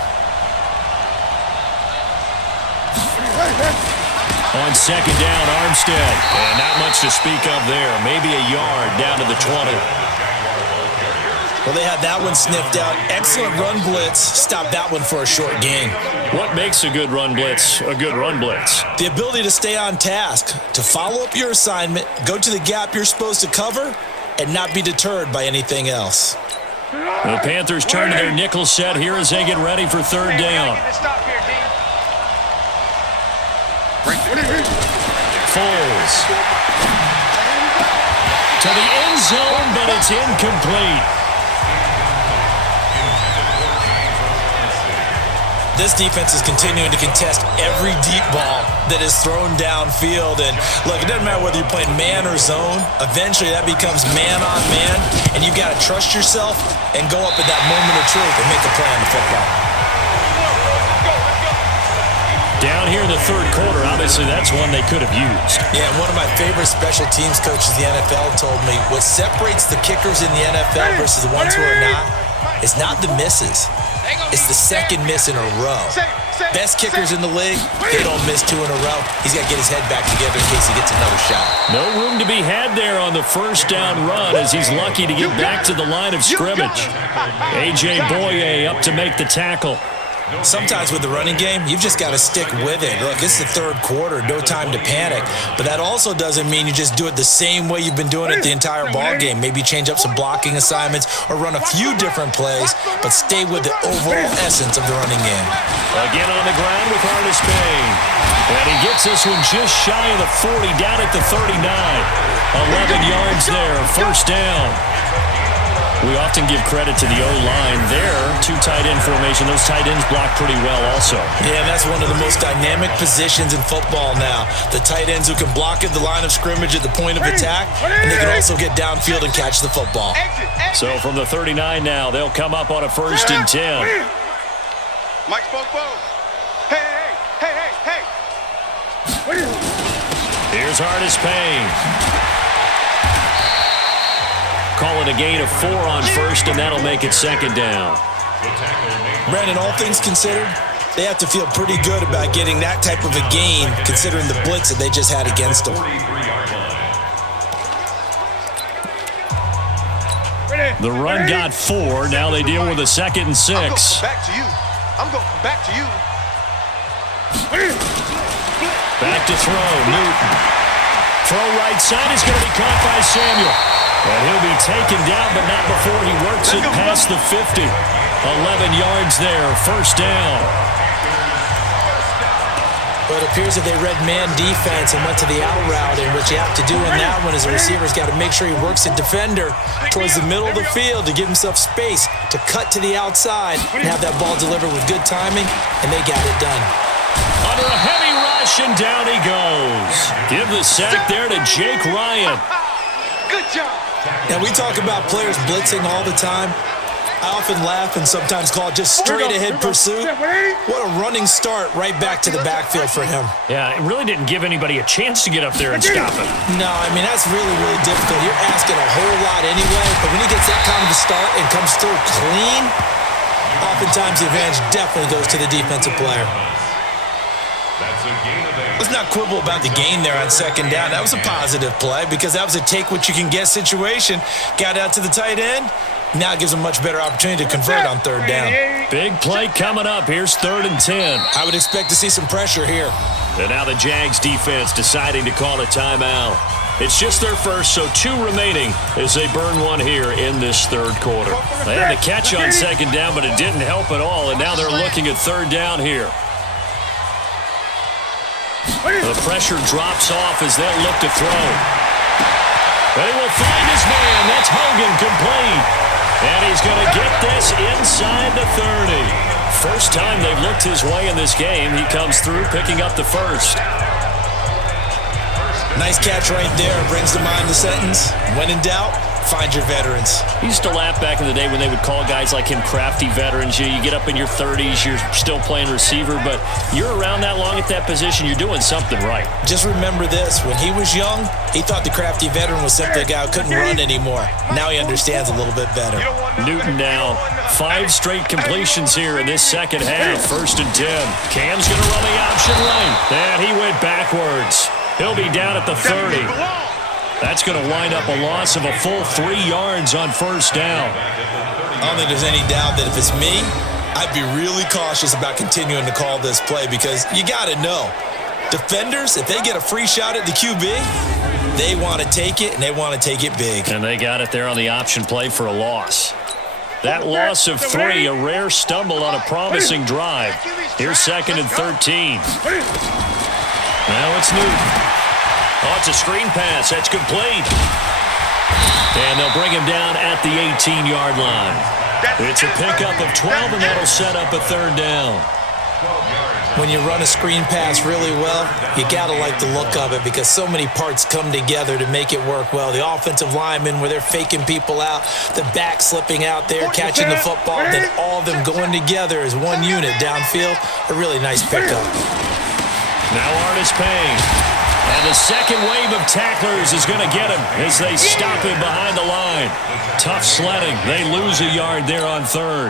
On 2nd down, Armstead. And not much to speak of there. Maybe a yard down to the 20. Well, they had that one sniffed out. Excellent run blitz. Stopped that one for a short gain. What makes a good run blitz a good run blitz? The ability to stay on task, to follow up your assignment, go to the gap you're supposed to cover, and not be deterred by anything else. The Panthers turn to their nickel set here as they get ready for 3rd down. Foles. To the end zone, but it's incomplete. This defense is continuing to contest every deep ball that is thrown downfield. And look, it doesn't matter whether you're playing man or zone. Eventually, that becomes man on man, and you've got to trust yourself and go up at that moment of truth and make a play on the football. Down here in the 3rd quarter, obviously that's one they could have used. Yeah, one of my favorite special teams coaches in the NFL told me what separates the kickers in the NFL versus the ones who are not is not the misses. It's the 2nd miss in a row. Best kickers in the league, they don't miss 2 in a row. He's got to get his head back together in case he gets another shot. No room to be had there on the 1st down run as he's lucky to get back to the line of scrimmage. A.J. Boye up to make the tackle. Sometimes with the running game, you've just got to stick with it. Look, it's the 3rd quarter, no time to panic. But that also doesn't mean you just do it the same way you've been doing it the entire ball game. Maybe change up some blocking assignments or run a few different plays, but stay with the overall essence of the running game. Again on the ground with Artis Payne. And he gets this one just shy of the 40, down at the 39. 11 yards there, 1st down. We often give credit to the O-line there. 2 tight end formation. Those tight ends block pretty well also. Yeah, that's one of the most dynamic positions in football now. The tight ends who can block at the line of scrimmage at the point of attack, and they can also get downfield and catch the football. So from the 39 now, they'll come up on a 1st and 10. Mike spoke. Hey. Here's Artis Payne. Call it a gain of 4 on 1st, and that'll make it 2nd down. Brandon, all things considered, they have to feel pretty good about getting that type of a gain, considering the blitz that they just had against them. The run got 4. Now they deal with a 2nd and 6. I'm going back to you. Back to throw, Newton. Throw right side is going to be caught by Samuel. And he'll be taken down, but not before he works it past the 50. 11 yards there, first down. But it appears that they read man defense and went to the out route, and what you have to do in that one is the receiver's got to make sure he works the defender towards the middle of the field to give himself space to cut to the outside and have that ball delivered with good timing, and they got it done. Under a heavy rush, and down he goes. Give the sack there to Jake Ryan. Good job. Now, we talk about players blitzing all the time. I often laugh and sometimes call it just straight-ahead pursuit. What a running start right back to the backfield for him. Yeah, it really didn't give anybody a chance to get up there and stop him. No, I mean, that's really, really difficult. You're asking a whole lot anyway, but when he gets that kind of a start and comes through clean, oftentimes the advantage definitely goes to the defensive player. Let's not quibble about the gain there on second down. That was a positive play because that was a take-what-you-can-get situation. Got out to the tight end. Now it gives them a much better opportunity to convert on third down. Big play coming up. Here's 3rd and 10. I would expect to see some pressure here. And now the Jags defense deciding to call a timeout. It's just their first, so 2 remaining as they burn one here in this third quarter. They had the catch on second down, but it didn't help at all, and now they're looking at third down here. The pressure drops off as they'll look to throw. They will find his man. That's Hogan, complete. And he's going to get this inside the 30. First time they've looked his way in this game. He comes through picking up the first. Nice catch right there. Brings to mind the sentence, when in doubt, find your veterans. He used to laugh back in the day when they would call guys like him crafty veterans. You get up in your 30s, you're still playing receiver, but you're around that long at that position, you're doing something right. Just remember this. When he was young, he thought the crafty veteran was simply a guy who couldn't run anymore. Now he understands a little bit better. Newton now, 5 straight completions here in this second half. 1st and 10. Cam's going to run the option right. And he went backwards. He'll be down at the 30. That's going to wind up a loss of a full 3 yards on first down. I don't think there's any doubt that if it's me, I'd be really cautious about continuing to call this play because you got to know, defenders, if they get a free shot at the QB, they want to take it, and they want to take it big. And they got it there on the option play for a loss. That loss of 3, a rare stumble on a promising drive. Here's 2nd and 13. Now it's Newton. Oh, it's a screen pass. That's complete. And they'll bring him down at the 18-yard line. It's a pickup of 12, and that'll set up a 3rd down. When you run a screen pass really well, you got to like the look of it because so many parts come together to make it work well. The offensive linemen where they're faking people out, the back slipping out there, catching the football, then all of them going together as one unit downfield. A really nice pickup. Now Artis Payne. And the second wave of tacklers is going to get him as they stop him behind the line. Tough sledding. They lose a yard there on 3rd.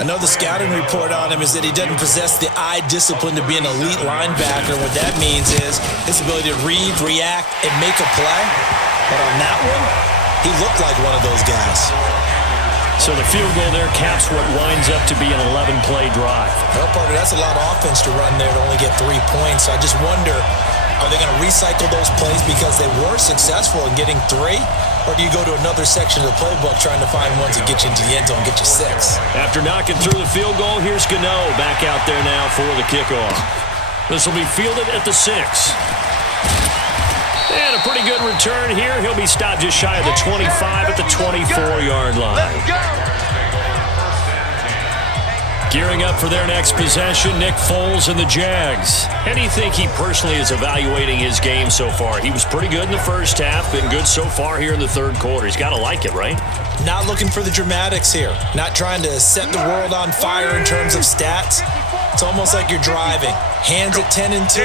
I know the scouting report on him is that he doesn't possess the eye discipline to be an elite linebacker. What that means is his ability to read, react, and make a play. But on that one, he looked like one of those guys. So the field goal there caps what winds up to be an 11-play drive. Well, Parker, that's a lot of offense to run there to only get 3 points. I just wonder, are they going to recycle those plays because they were successful in getting 3? Or do you go to another section of the playbook trying to find ones that get you into the end zone and get you 6? After knocking through the field goal, here's Gano back out there now for the kickoff. This will be fielded at the 6. And a pretty good return here. He'll be stopped just shy of the 25 at the 24-yard line. Gearing up for their next possession, Nick Foles and the Jags. How do you think he personally is evaluating his game so far? He was pretty good in the first half, been good so far here in the third quarter. He's got to like it, right? Not looking for the dramatics here. Not trying to set the world on fire in terms of stats. It's almost like you're driving. Hands at 10 and 2,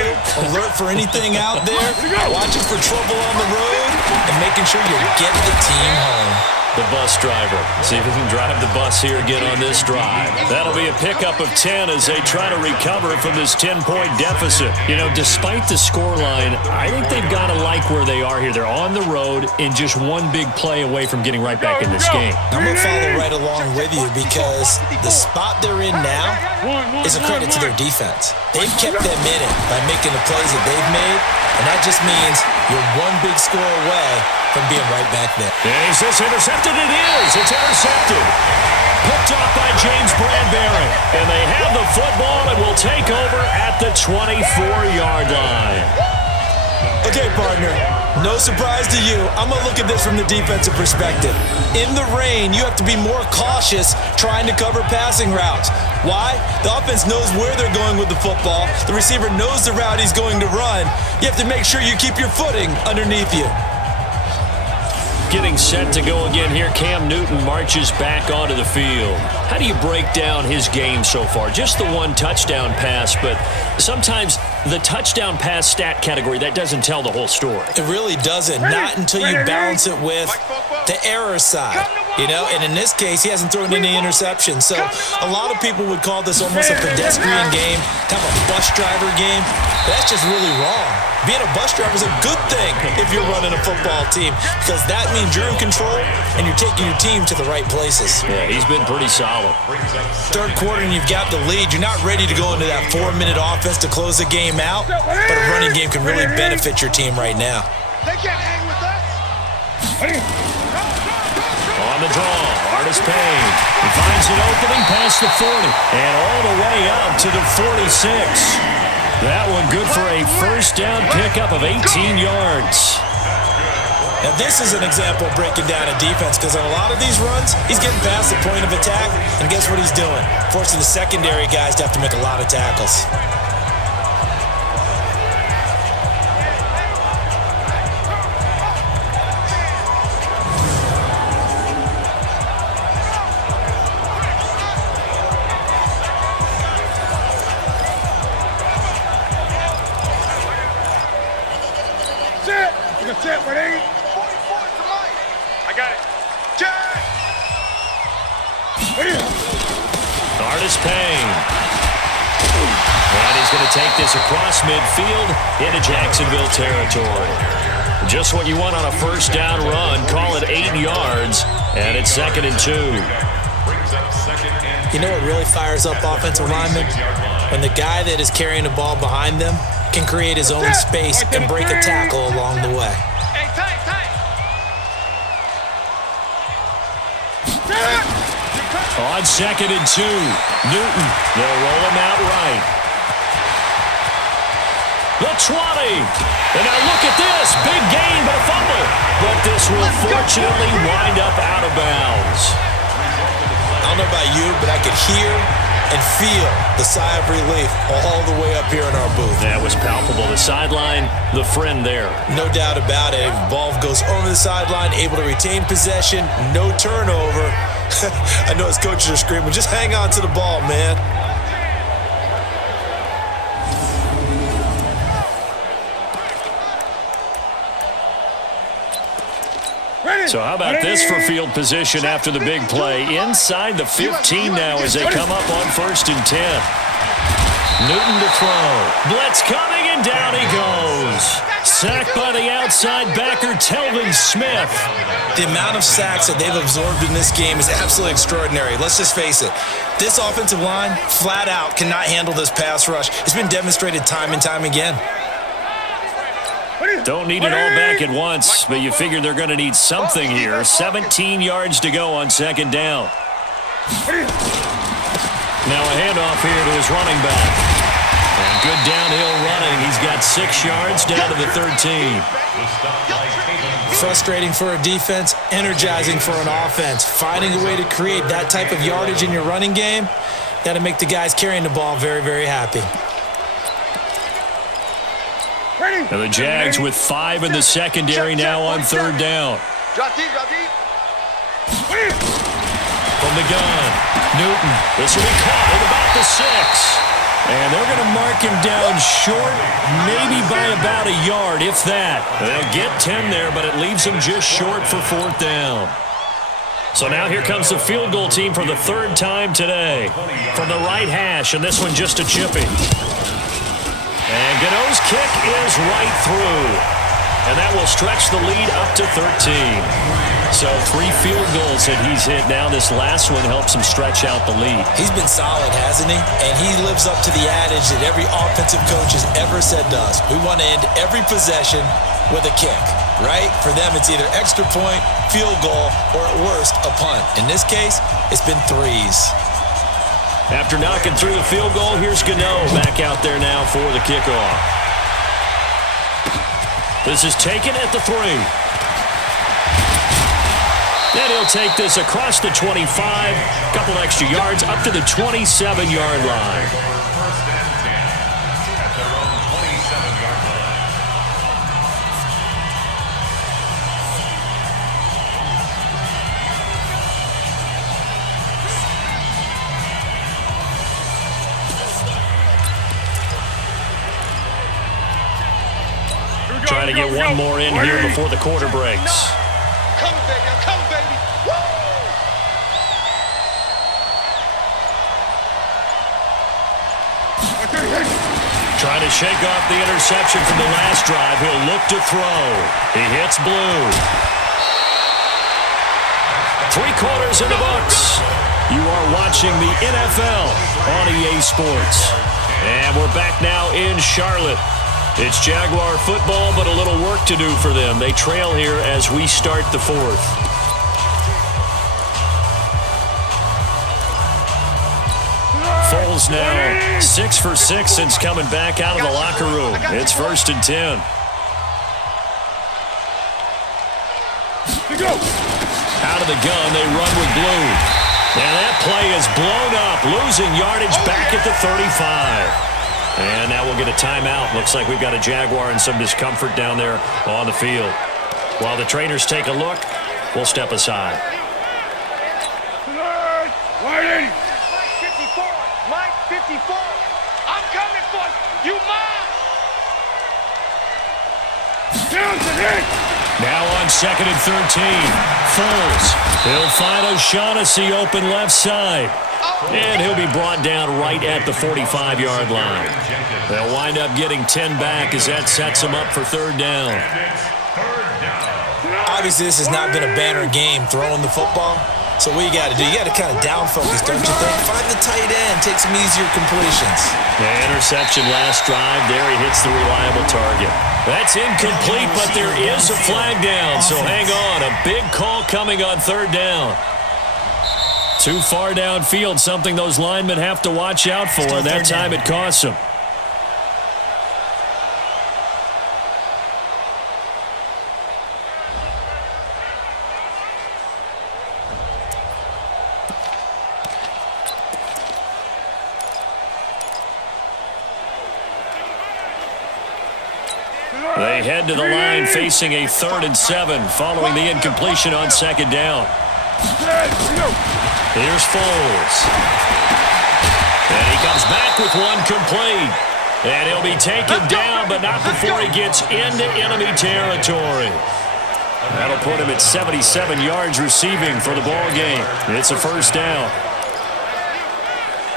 alert for anything out there, watching for trouble on the road, and making sure you're getting the team home. The bus driver. See if he can drive the bus here again on this drive. That'll be a pickup of 10 as they try to recover from this 10-point deficit. You know, despite the scoreline, I think they've got to like like where they are here. They're on the road and just one big play away from getting right back in this game. I'm going to follow right along with you because the spot they're in now is a credit to their defense. They've kept them in it by making the plays that they've made, and that just means you're one big score away from being right back there. Is this intercepted? It is. It's intercepted. Picked off by James Bradbury. And they have the football and will take over at the 24-yard line. Okay, partner, no surprise to you. I'm going to look at this from the defensive perspective. In the rain, you have to be more cautious trying to cover passing routes. Why? The offense knows where they're going with the football. The receiver knows the route he's going to run. You have to make sure you keep your footing underneath you. Getting set to go again here, Cam Newton marches back onto the field. How do you break down his game so far? Just the one touchdown pass, but sometimes the touchdown pass stat category, that doesn't tell the whole story. It really doesn't, not until you balance it with the error side. And in this case, he hasn't thrown any interceptions. So a lot of people would call this almost a pedestrian game, kind of a bus driver game. But that's just really wrong. Being a bus driver is a good thing if you're running a football team because that means you're in control and you're taking your team to the right places. Yeah, he's been pretty solid. Third quarter and you've got the lead. You're not ready to go into that 4-minute offense to close the game out, but a running game can really benefit your team right now. They can't hang with us. On the draw, Artis Payne. He finds an opening past the 40 and all the way up to the 46. That one good for a first down pickup of 18 yards. Now this is an example of breaking down a defense because on a lot of these runs, he's getting past the point of attack, and guess what he's doing? Forcing the secondary guys to have to make a lot of tackles. That's it, ready? 44 to Mike. I got it. Jags! Artis Payne. And he's going to take this across midfield into Jacksonville territory. Just what you want on a first down run. Call it 8 yards, and it's 2nd and 2. You know what really fires up offensive linemen? When the guy that is carrying the ball behind them can create his own space and break a tackle along the way. Hey, tight. On 2nd and 2, Newton, they'll roll him out right. The 20. And now look at this. Big gain, but a fumble. But this will fortunately wind up out of bounds. I don't know about you, but I could hear and feel the sigh of relief all the way up here in our booth. That was palpable. The sideline, the friend there. No doubt about it. Ball goes over the sideline, able to retain possession, no turnover. I know his coaches are screaming, just hang on to the ball, man. So how about this for field position after the big play? Inside the 15 now as they come up on 1st and 10. Newton to throw. Blitz coming, and down he goes. Sacked by the outside backer, Telvin Smith. The amount of sacks that they've absorbed in this game is absolutely extraordinary. Let's just face it. This offensive line, flat out, cannot handle this pass rush. It's been demonstrated time and time again. Don't need it all back at once, but you figure they're going to need something here. 17 yards to go on 2nd down. Now a handoff here to his running back. And good downhill running. He's got 6 yards down to the 13. Frustrating for a defense, energizing for an offense. Finding a way to create that type of yardage in your running game, got to make the guys carrying the ball very, very happy. Now the Jags with 5 in the secondary now on 3rd down. Drop deep. From the gun, Newton. This will be caught at about the 6. And they're going to mark him down short, maybe by about a yard, if that. They'll get 10 there, but it leaves them just short for 4th down. So now here comes the field goal team for the 3rd time today. From the right hash, and this one just a chipping. And Gano's kick is right through. and that will stretch the lead up to 13. So 3 field goals that he's hit now. This last one helps him stretch out the lead. He's been solid, hasn't he? And he lives up to the adage that every offensive coach has ever said to us. We want to end every possession with a kick, right? For them, it's either extra point, field goal, or at worst, a punt. In this case, it's been 3s. After knocking through the field goal, here's Gano back out there now for the kickoff. This is taken at the 3. And he'll take this across the 25, couple extra yards, up to the 27-yard line. Trying to get one more in here before the quarter breaks. Come, baby. I'm coming, baby. Woo! Trying to shake off the interception from the last drive. He'll look to throw. He hits blue. 3/4 in the books. You are watching the NFL on EA Sports. And we're back now in Charlotte. It's Jaguar football, but a little work to do for them. They trail here as we start the 4th. Foles now 6 for 6 since coming back out of the locker room. It's 1st and 10. Out of the gun, they run with blue. And that play is blown up, losing yardage back at the 35. And now we'll get a timeout. Looks like we've got a Jaguar and some discomfort down there on the field. While the trainers take a look, we'll step aside. Mike 54. Mike 54. I'm coming for you. You mine. Now on 2nd and 13. Foles. He'll find O'Shaughnessy open left side. And he'll be brought down right at the 45-yard line. They'll wind up getting 10 back as that sets them up for 3rd down. Obviously, this has not been a banner game throwing the football. So what you got to do, you got to kind of down focus, don't you think? Find the tight end, take some easier completions. The interception last drive. There he hits the reliable target. That's incomplete, but there is a flag down. So hang on, a big call coming on 3rd down. Too far downfield, something those linemen have to watch out for. That time it costs them. They head to the line facing a 3rd and 7 following the incompletion on 2nd down. Here's Foles. And he comes back with one complete. And he'll be taken down, but not before he gets into enemy territory. That'll put him at 77 yards receiving for the ball game. It's a 1st down.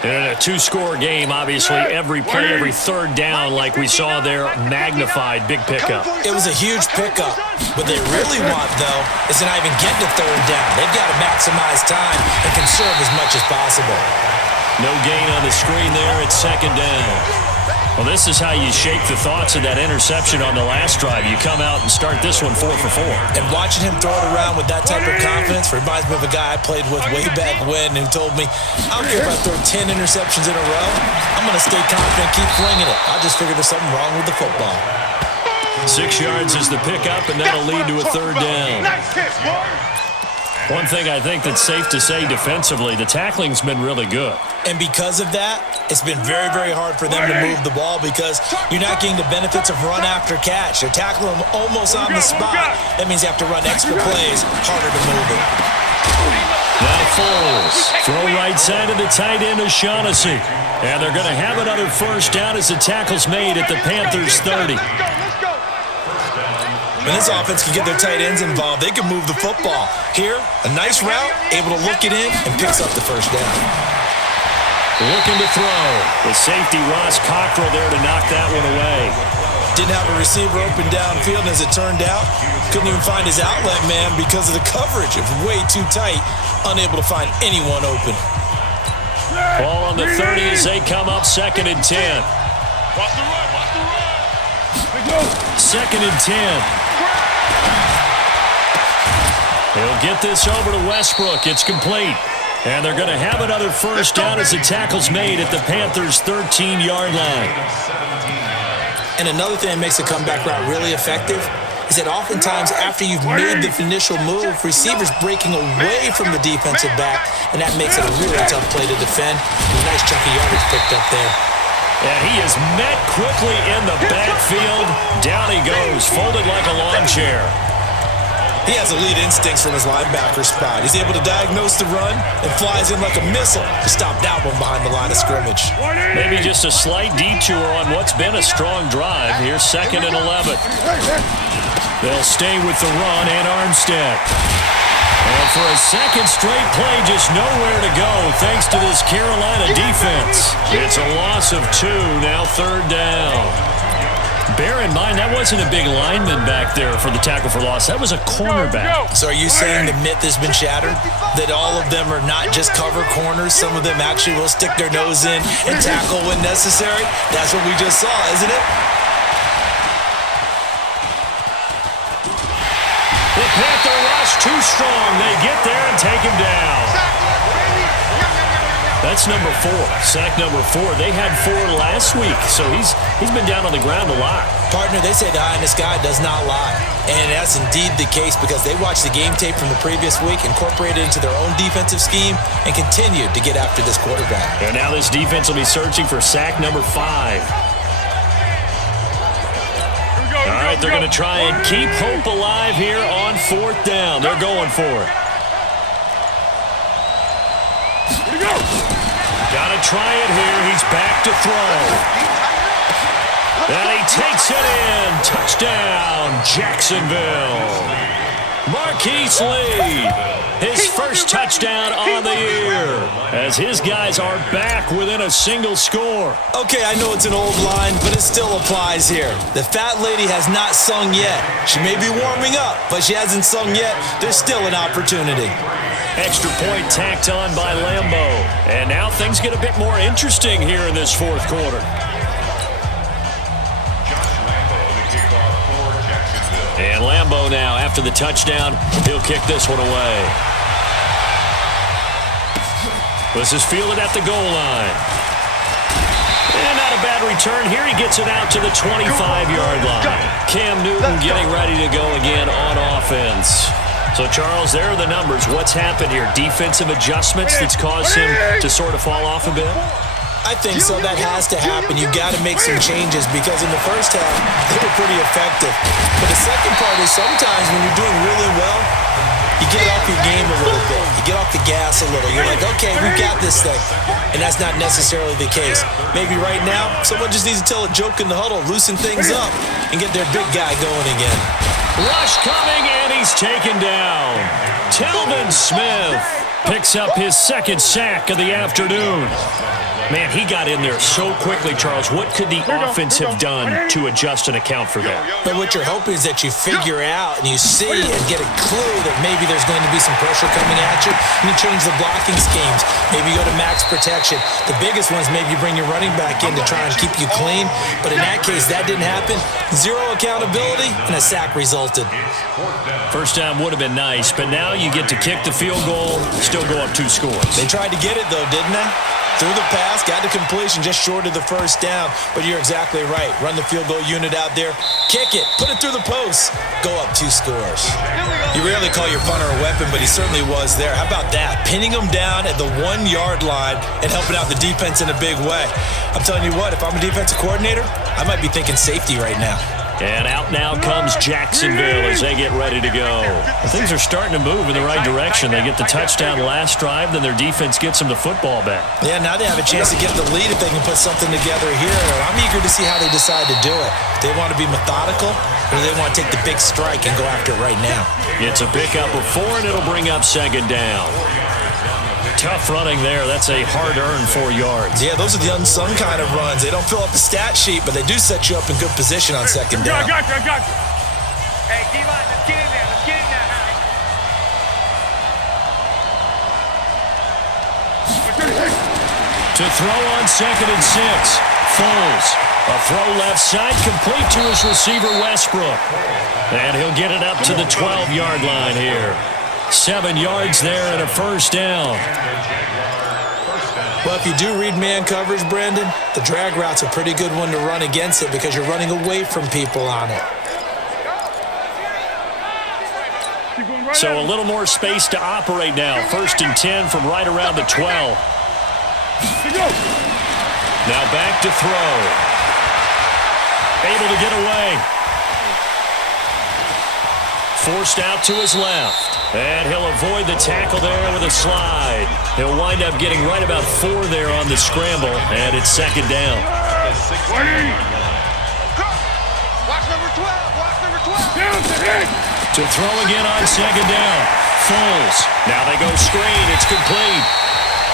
In a 2-score game, obviously, every play, every 3rd down, like we saw there, magnified. Big pickup. It was a huge pickup. What they really want, though, is to not even get to 3rd down. They've got to maximize time and conserve as much as possible. No gain on the screen there at 2nd down. Well, this is how you shake the thoughts of that interception on the last drive. You come out and start this one 4 for 4. And watching him throw it around with that type of confidence reminds me of a guy I played with way back when who told me, I don't care if I throw 10 interceptions in a row. I'm going to stay confident, keep flinging it. I just figured there's something wrong with the football. 6 yards is the pickup, and that'll lead to a 3rd down. One thing I think that's safe to say defensively, the tackling's been really good. And because of that, it's been very, very hard for them to move the ball because you're not getting the benefits of run after catch. They're tackling them almost on the spot. That means you have to run extra plays, harder to move it. Now Foles, throw right side of the tight end O'Shaughnessy. And they're going to have another 1st down as the tackle's made at the Panthers 30. When this offense can get their tight ends involved, they can move the football. Here, a nice route, able to look it in, and picks up the 1st down. Looking to throw. The safety, Ross Cockrell, there to knock that one away. Didn't have a receiver open downfield, and as it turned out, couldn't even find his outlet man because of the coverage. It was way too tight, unable to find anyone open. Ball on the 30 as they come up 2nd and 10. Watch the run, watch the run. 2nd and 10. He'll get this over to Westbrook. It's complete. And they're going to have another first down as the tackle's made at the Panthers' 13-yard line. And another thing that makes a comeback route really effective is that oftentimes after you've made the initial move, receivers breaking away from the defensive back, and that makes it a really tough play to defend. A nice chunk of yardage picked up there. And he is met quickly in the backfield. Down he goes, folded like a lawn chair. He has elite instincts from his linebacker spot. He's able to diagnose the run and flies in like a missile to stop that one behind the line of scrimmage. Maybe just a slight detour on what's been a strong drive. Here's 2nd and 11. They'll stay with the run and Armstead. And for a second straight play, just nowhere to go thanks to this Carolina defense. It's a loss of 2, now 3rd down. Bear in mind, that wasn't a big lineman back there for the tackle for loss. That was a cornerback. So are you saying the myth has been shattered? That all of them are not just cover corners? Some of them actually will stick their nose in and tackle when necessary? That's what we just saw, isn't it? The Panther rush too strong. They get there and take him down. That's number 4. Sack number 4. They had 4 last week, so he's been down on the ground a lot. Partner, they say the eye in the sky does not lie. And that's indeed the case because they watched the game tape from the previous week, incorporated it into their own defensive scheme, and continued to get after this quarterback. And now this defense will be searching for sack number 5. All right, they're going to try and keep hope alive here on 4th down. They're going for it. Got to try it here. He's back to throw. And he takes it in. Touchdown, Jacksonville. Marquise Lee, his first touchdown on the year, as his guys are back within a single score. Okay, I know it's an old line, but it still applies here. The fat lady has not sung yet. She may be warming up, but she hasn't sung yet. There's still an opportunity. Extra point tacked on by Lambo. And now things get a bit more interesting here in this 4th quarter. And Lambo now, after the touchdown, he'll kick this one away. This is fielded at the goal line. And not a bad return here. He gets it out to the 25-yard line. Cam Newton getting ready to go again on offense. So, Charles, there are the numbers. What's happened here? Defensive adjustments that's caused him to sort of fall off a bit? I think so. That has to happen. You've got to make some changes because in the first half, they were pretty effective. But the second part is sometimes when you're doing really well, you get off your game a little bit. You get off the gas a little. You're like, okay, we've got this thing. And that's not necessarily the case. Maybe right now, someone just needs to tell a joke in the huddle, loosen things up, and get their big guy going again. Rush coming, and he's taken down. Telvin Smith picks up his 2nd sack of the afternoon. Man, he got in there so quickly, Charles. What could the offense have done to adjust and account for that? But what you're hoping is that you figure out and you see and get a clue that maybe there's going to be some pressure coming at you, and you change the blocking schemes. Maybe you go to max protection. The biggest ones, maybe you bring your running back in to try and keep you clean. But in that case, that didn't happen. 0 accountability, and a sack resulted. First down would have been nice, but now you get to kick the field goal, still go up 2 scores. They tried to get it, though, didn't they? Through the pass, got the completion just short of the first down. But you're exactly right. Run the field goal unit out there. Kick it. Put it through the post. Go up 2 scores. You rarely call your punter a weapon, but he certainly was there. How about that? Pinning him down at the 1-yard line and helping out the defense in a big way. I'm telling you what, if I'm a defensive coordinator, I might be thinking safety right now. And out now comes Jacksonville as they get ready to go. Things are starting to move in the right direction. They get the touchdown last drive, then their defense gets them the football back. Yeah, now they have a chance to get the lead if they can put something together here. I'm eager to see how they decide to do it. They want to be methodical, or they want to take the big strike and go after it right now. It's a pickup of 4, and it'll bring up 2nd down. Tough running there. That's a hard-earned 4 yards. Yeah, those are the unsung kind of runs. They don't fill up the stat sheet, but they do set you up in good position on second down. I got you. Hey, D-line, let's get in there. Let's get in there. To throw on 2nd and 6. Foles. A throw left side, complete to his receiver, Westbrook. And he'll get it up to the 12-yard line here. 7 yards there and a first down. Well, if you do read man coverage, Brandon, the drag route's a pretty good one to run against it because you're running away from people on it. So a little more space to operate now. 1st and 10 from right around the 12. Now back to throw. Able to get away. Forced out to his left. And he'll avoid the tackle there with a slide. He'll wind up getting right about 4 there on the scramble, and it's 2nd down. Watch number 12. Watch number 12. To throw again on 2nd down. Foles. Now they go screen. It's complete.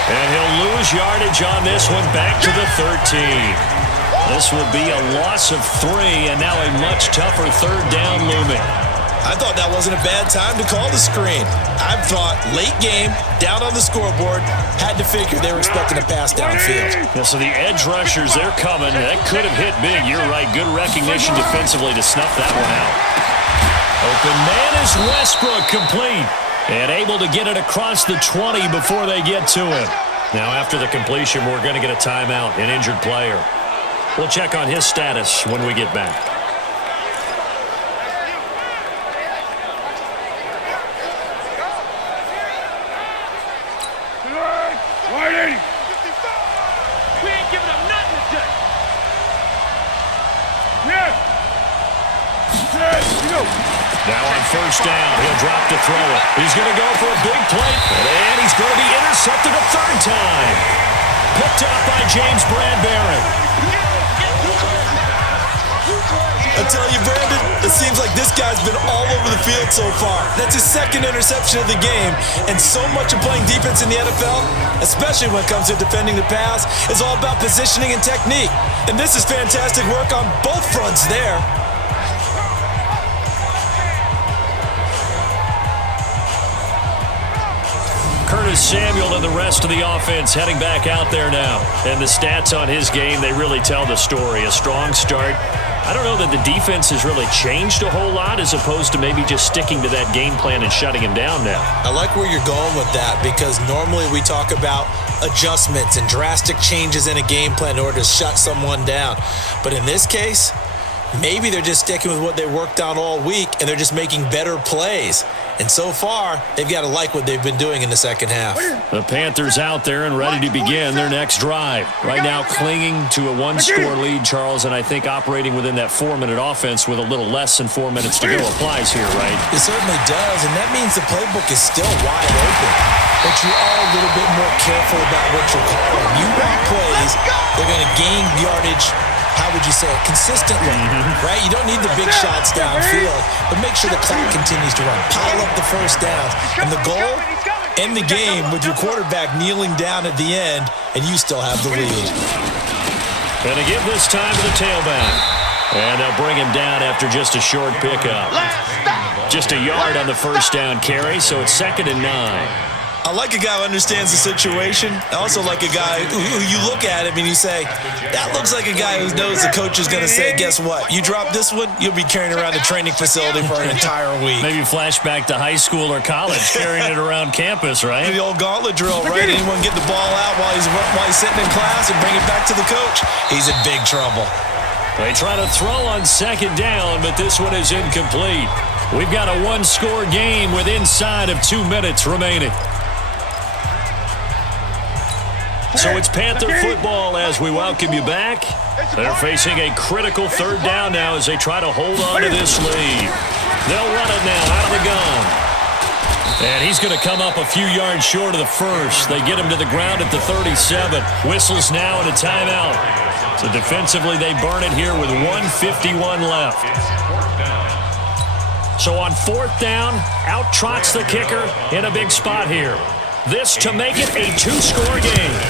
And he'll lose yardage on this one back to the 13. This will be a loss of 3, and now a much tougher 3rd down looming. I thought that wasn't a bad time to call the screen. I thought late game, down on the scoreboard, had to figure they were expecting a pass downfield. Yeah, so the edge rushers, they're coming. That could have hit big. You're right. Good recognition defensively to snuff that one out. Open man is Westbrook, complete. And able to get it across the 20 before they get to him. Now after the completion, we're going to get a timeout, an injured player. We'll check on his status when we get back. We ain't giving up nothing today. Now on 1st down, he'll drop to throw it. He's going to go for a big play, and he's going to be intercepted a 3rd time. Picked up by James Bradbury. I tell you, Brandon, it seems like this guy's been all over the field so far. That's his 2nd interception of the game, and so much of playing defense in the NFL, especially when it comes to defending the pass, is all about positioning and technique. And this is fantastic work on both fronts there. Curtis Samuel and the rest of the offense heading back out there now. And the stats on his game, they really tell the story. A strong start. I don't know that the defense has really changed a whole lot as opposed to maybe just sticking to that game plan and shutting him down now. I like where you're going with that because normally we talk about adjustments and drastic changes in a game plan in order to shut someone down. But in this case, maybe they're just sticking with what they worked on all week and they're just making better plays. And so far, they've got to like what they've been doing in the second half. The Panthers out there and ready to begin their next drive. Right now clinging to a one-score lead, Charles, and I think operating within that 4-minute offense with a little less than 4 minutes to go applies here, right? It certainly does, and that means the playbook is still wide open. But you are a little bit more careful about what you're calling. You want plays, they're going to gain yardage, how would you say it, consistently, right? You don't need the big shots downfield, but make sure the clock continues to run. Pile up the first downs. And the goal, end the game with your quarterback kneeling down at the end, and you still have the lead. Going to give this time to the tailback. And they'll bring him down after just a short pickup. Just a yard on the first down carry, so it's 2nd and 9. I like a guy who understands the situation. I also like a guy who you look at him and you say, that looks like a guy who knows the coach is going to say, guess what? You drop this one, you'll be carrying around the training facility for an entire week. Maybe flashback to high school or college, carrying it around campus, right? The old gauntlet drill, right? Anyone get the ball out while he's sitting in class and bring it back to the coach? He's in big trouble. They try to throw on 2nd down, but this one is incomplete. We've got a one-score game with inside of 2 minutes remaining. So it's Panther football as we welcome you back. They're facing a critical 3rd down now as they try to hold on to this lead. They'll run it now out of the gun. And he's going to come up a few yards short of the first. They get him to the ground at the 37. Whistles now and a timeout. So defensively they burn it here with 1:51 left. So on 4th down, out trots the kicker in a big spot here. This to make it a two-score game.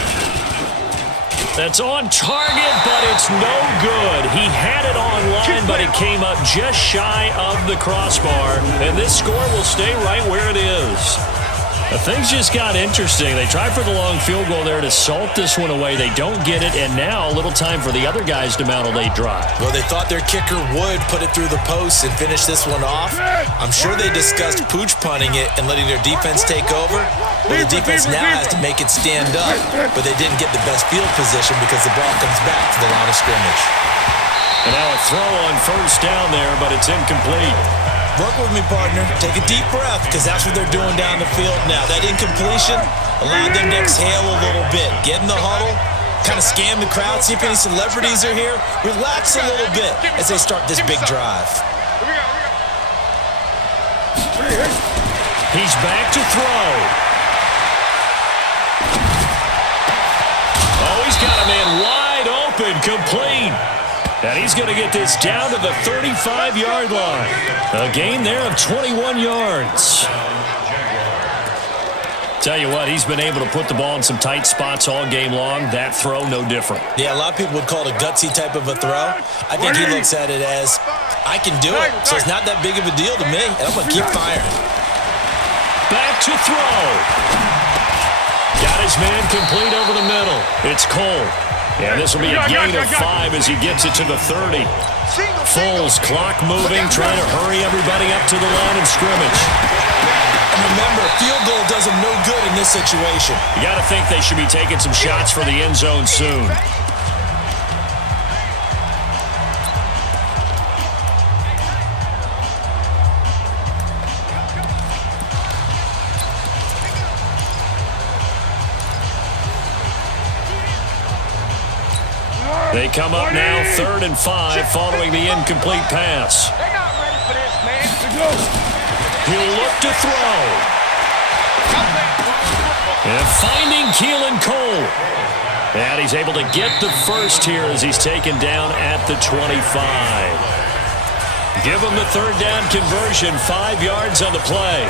That's on target, but it's no good. He had it online, but it came up just shy of the crossbar. And this score will stay right where it is. Things just got interesting. They tried for the long field goal there to salt this one away. They don't get it, and now a little time for the other guys to mount a late drive. Well, they thought their kicker would put it through the post and finish this one off. I'm sure they discussed pooch punting it and letting their defense take over. Well, the defense now has to make it stand up, but they didn't get the best field position because the ball comes back to the line of scrimmage. And now a throw on first down there, but it's incomplete. Work with me, partner. Take a deep breath, because that's what they're doing down the field now. That incompletion allowed them to exhale a little bit. Get in the huddle, kind of scan the crowd, see if any celebrities are here. Relax a little bit as they start this big drive. He's back to throw. Oh, he's got a man wide open, complete. And he's going to get this down to the 35-yard line. A gain there of 21 yards. Tell you what, he's been able to put the ball in some tight spots all game long. That throw, no different. Yeah, a lot of people would call it a gutsy type of a throw. I think he looks at it as, I can do it, so it's not that big of a deal to me, and I'm going to keep firing. Back to throw. Got his man complete over the middle. It's Cole. And this will be a gain of 5 as he gets it to the 30. Foles, clock moving, trying to hurry everybody up to the line of scrimmage. And remember, field goal does them no good in this situation. You got to think they should be taking some shots for the end zone soon. They come up now 3rd and 5 following the incomplete pass. They're not ready for this, man. He'll look to throw. And finding Keelan Cole. And he's able to get the first here as he's taken down at the 25. Give him the third down conversion, 5 yards on the play.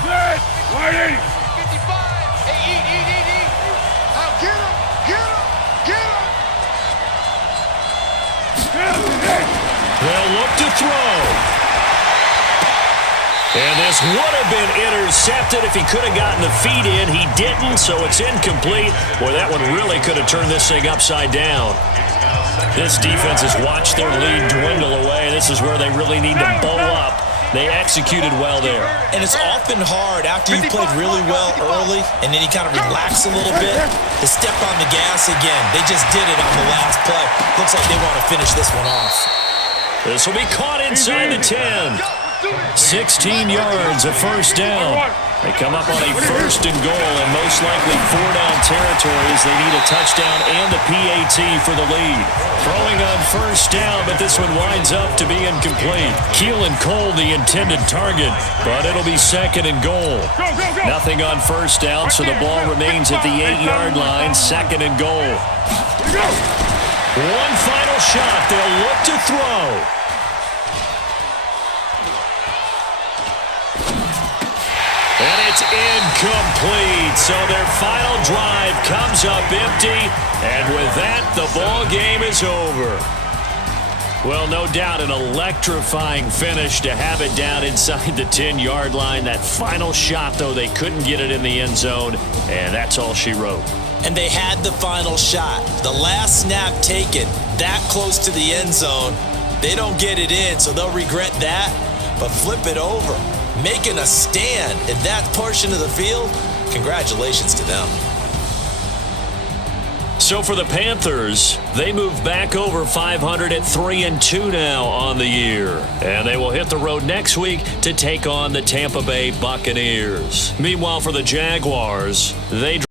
Good. 55. Hey, eat. I'll get him. They'll look to throw. And this would have been intercepted if he could have gotten the feet in. He didn't, so it's incomplete. Boy, that one really could have turned this thing upside down. This defense has watched their lead dwindle away. This is where they really need to bow up. They executed well there. And it's often hard after you've played really well early and then you kind of relax a little bit to step on the gas again. They just did it on the last play. Looks like they want to finish this one off. This will be caught inside the 10. 16 yards, a first down. They come up on a 1st and goal and most likely 4-down territory as they need a touchdown and a PAT for the lead. Throwing on 1st down, but this one winds up to be incomplete. Keelan Cole, the intended target, but it'll be 2nd and goal. Nothing on 1st down, so the ball remains at the 8-yard line, 2nd and goal. One final shot. They'll look to throw. And it's incomplete. So their final drive comes up empty. And with that, the ball game is over. Well, no doubt an electrifying finish to have it down inside the 10-yard line. That final shot, though, they couldn't get it in the end zone. And that's all she wrote. And they had the final shot. The last snap taken that close to the end zone. They don't get it in, so they'll regret that. But flip it over. Making a stand in that portion of the field, congratulations to them. So for the Panthers, they move back over 500 at 3-2 now on the year. And they will hit the road next week to take on the Tampa Bay Buccaneers. Meanwhile, for the Jaguars, they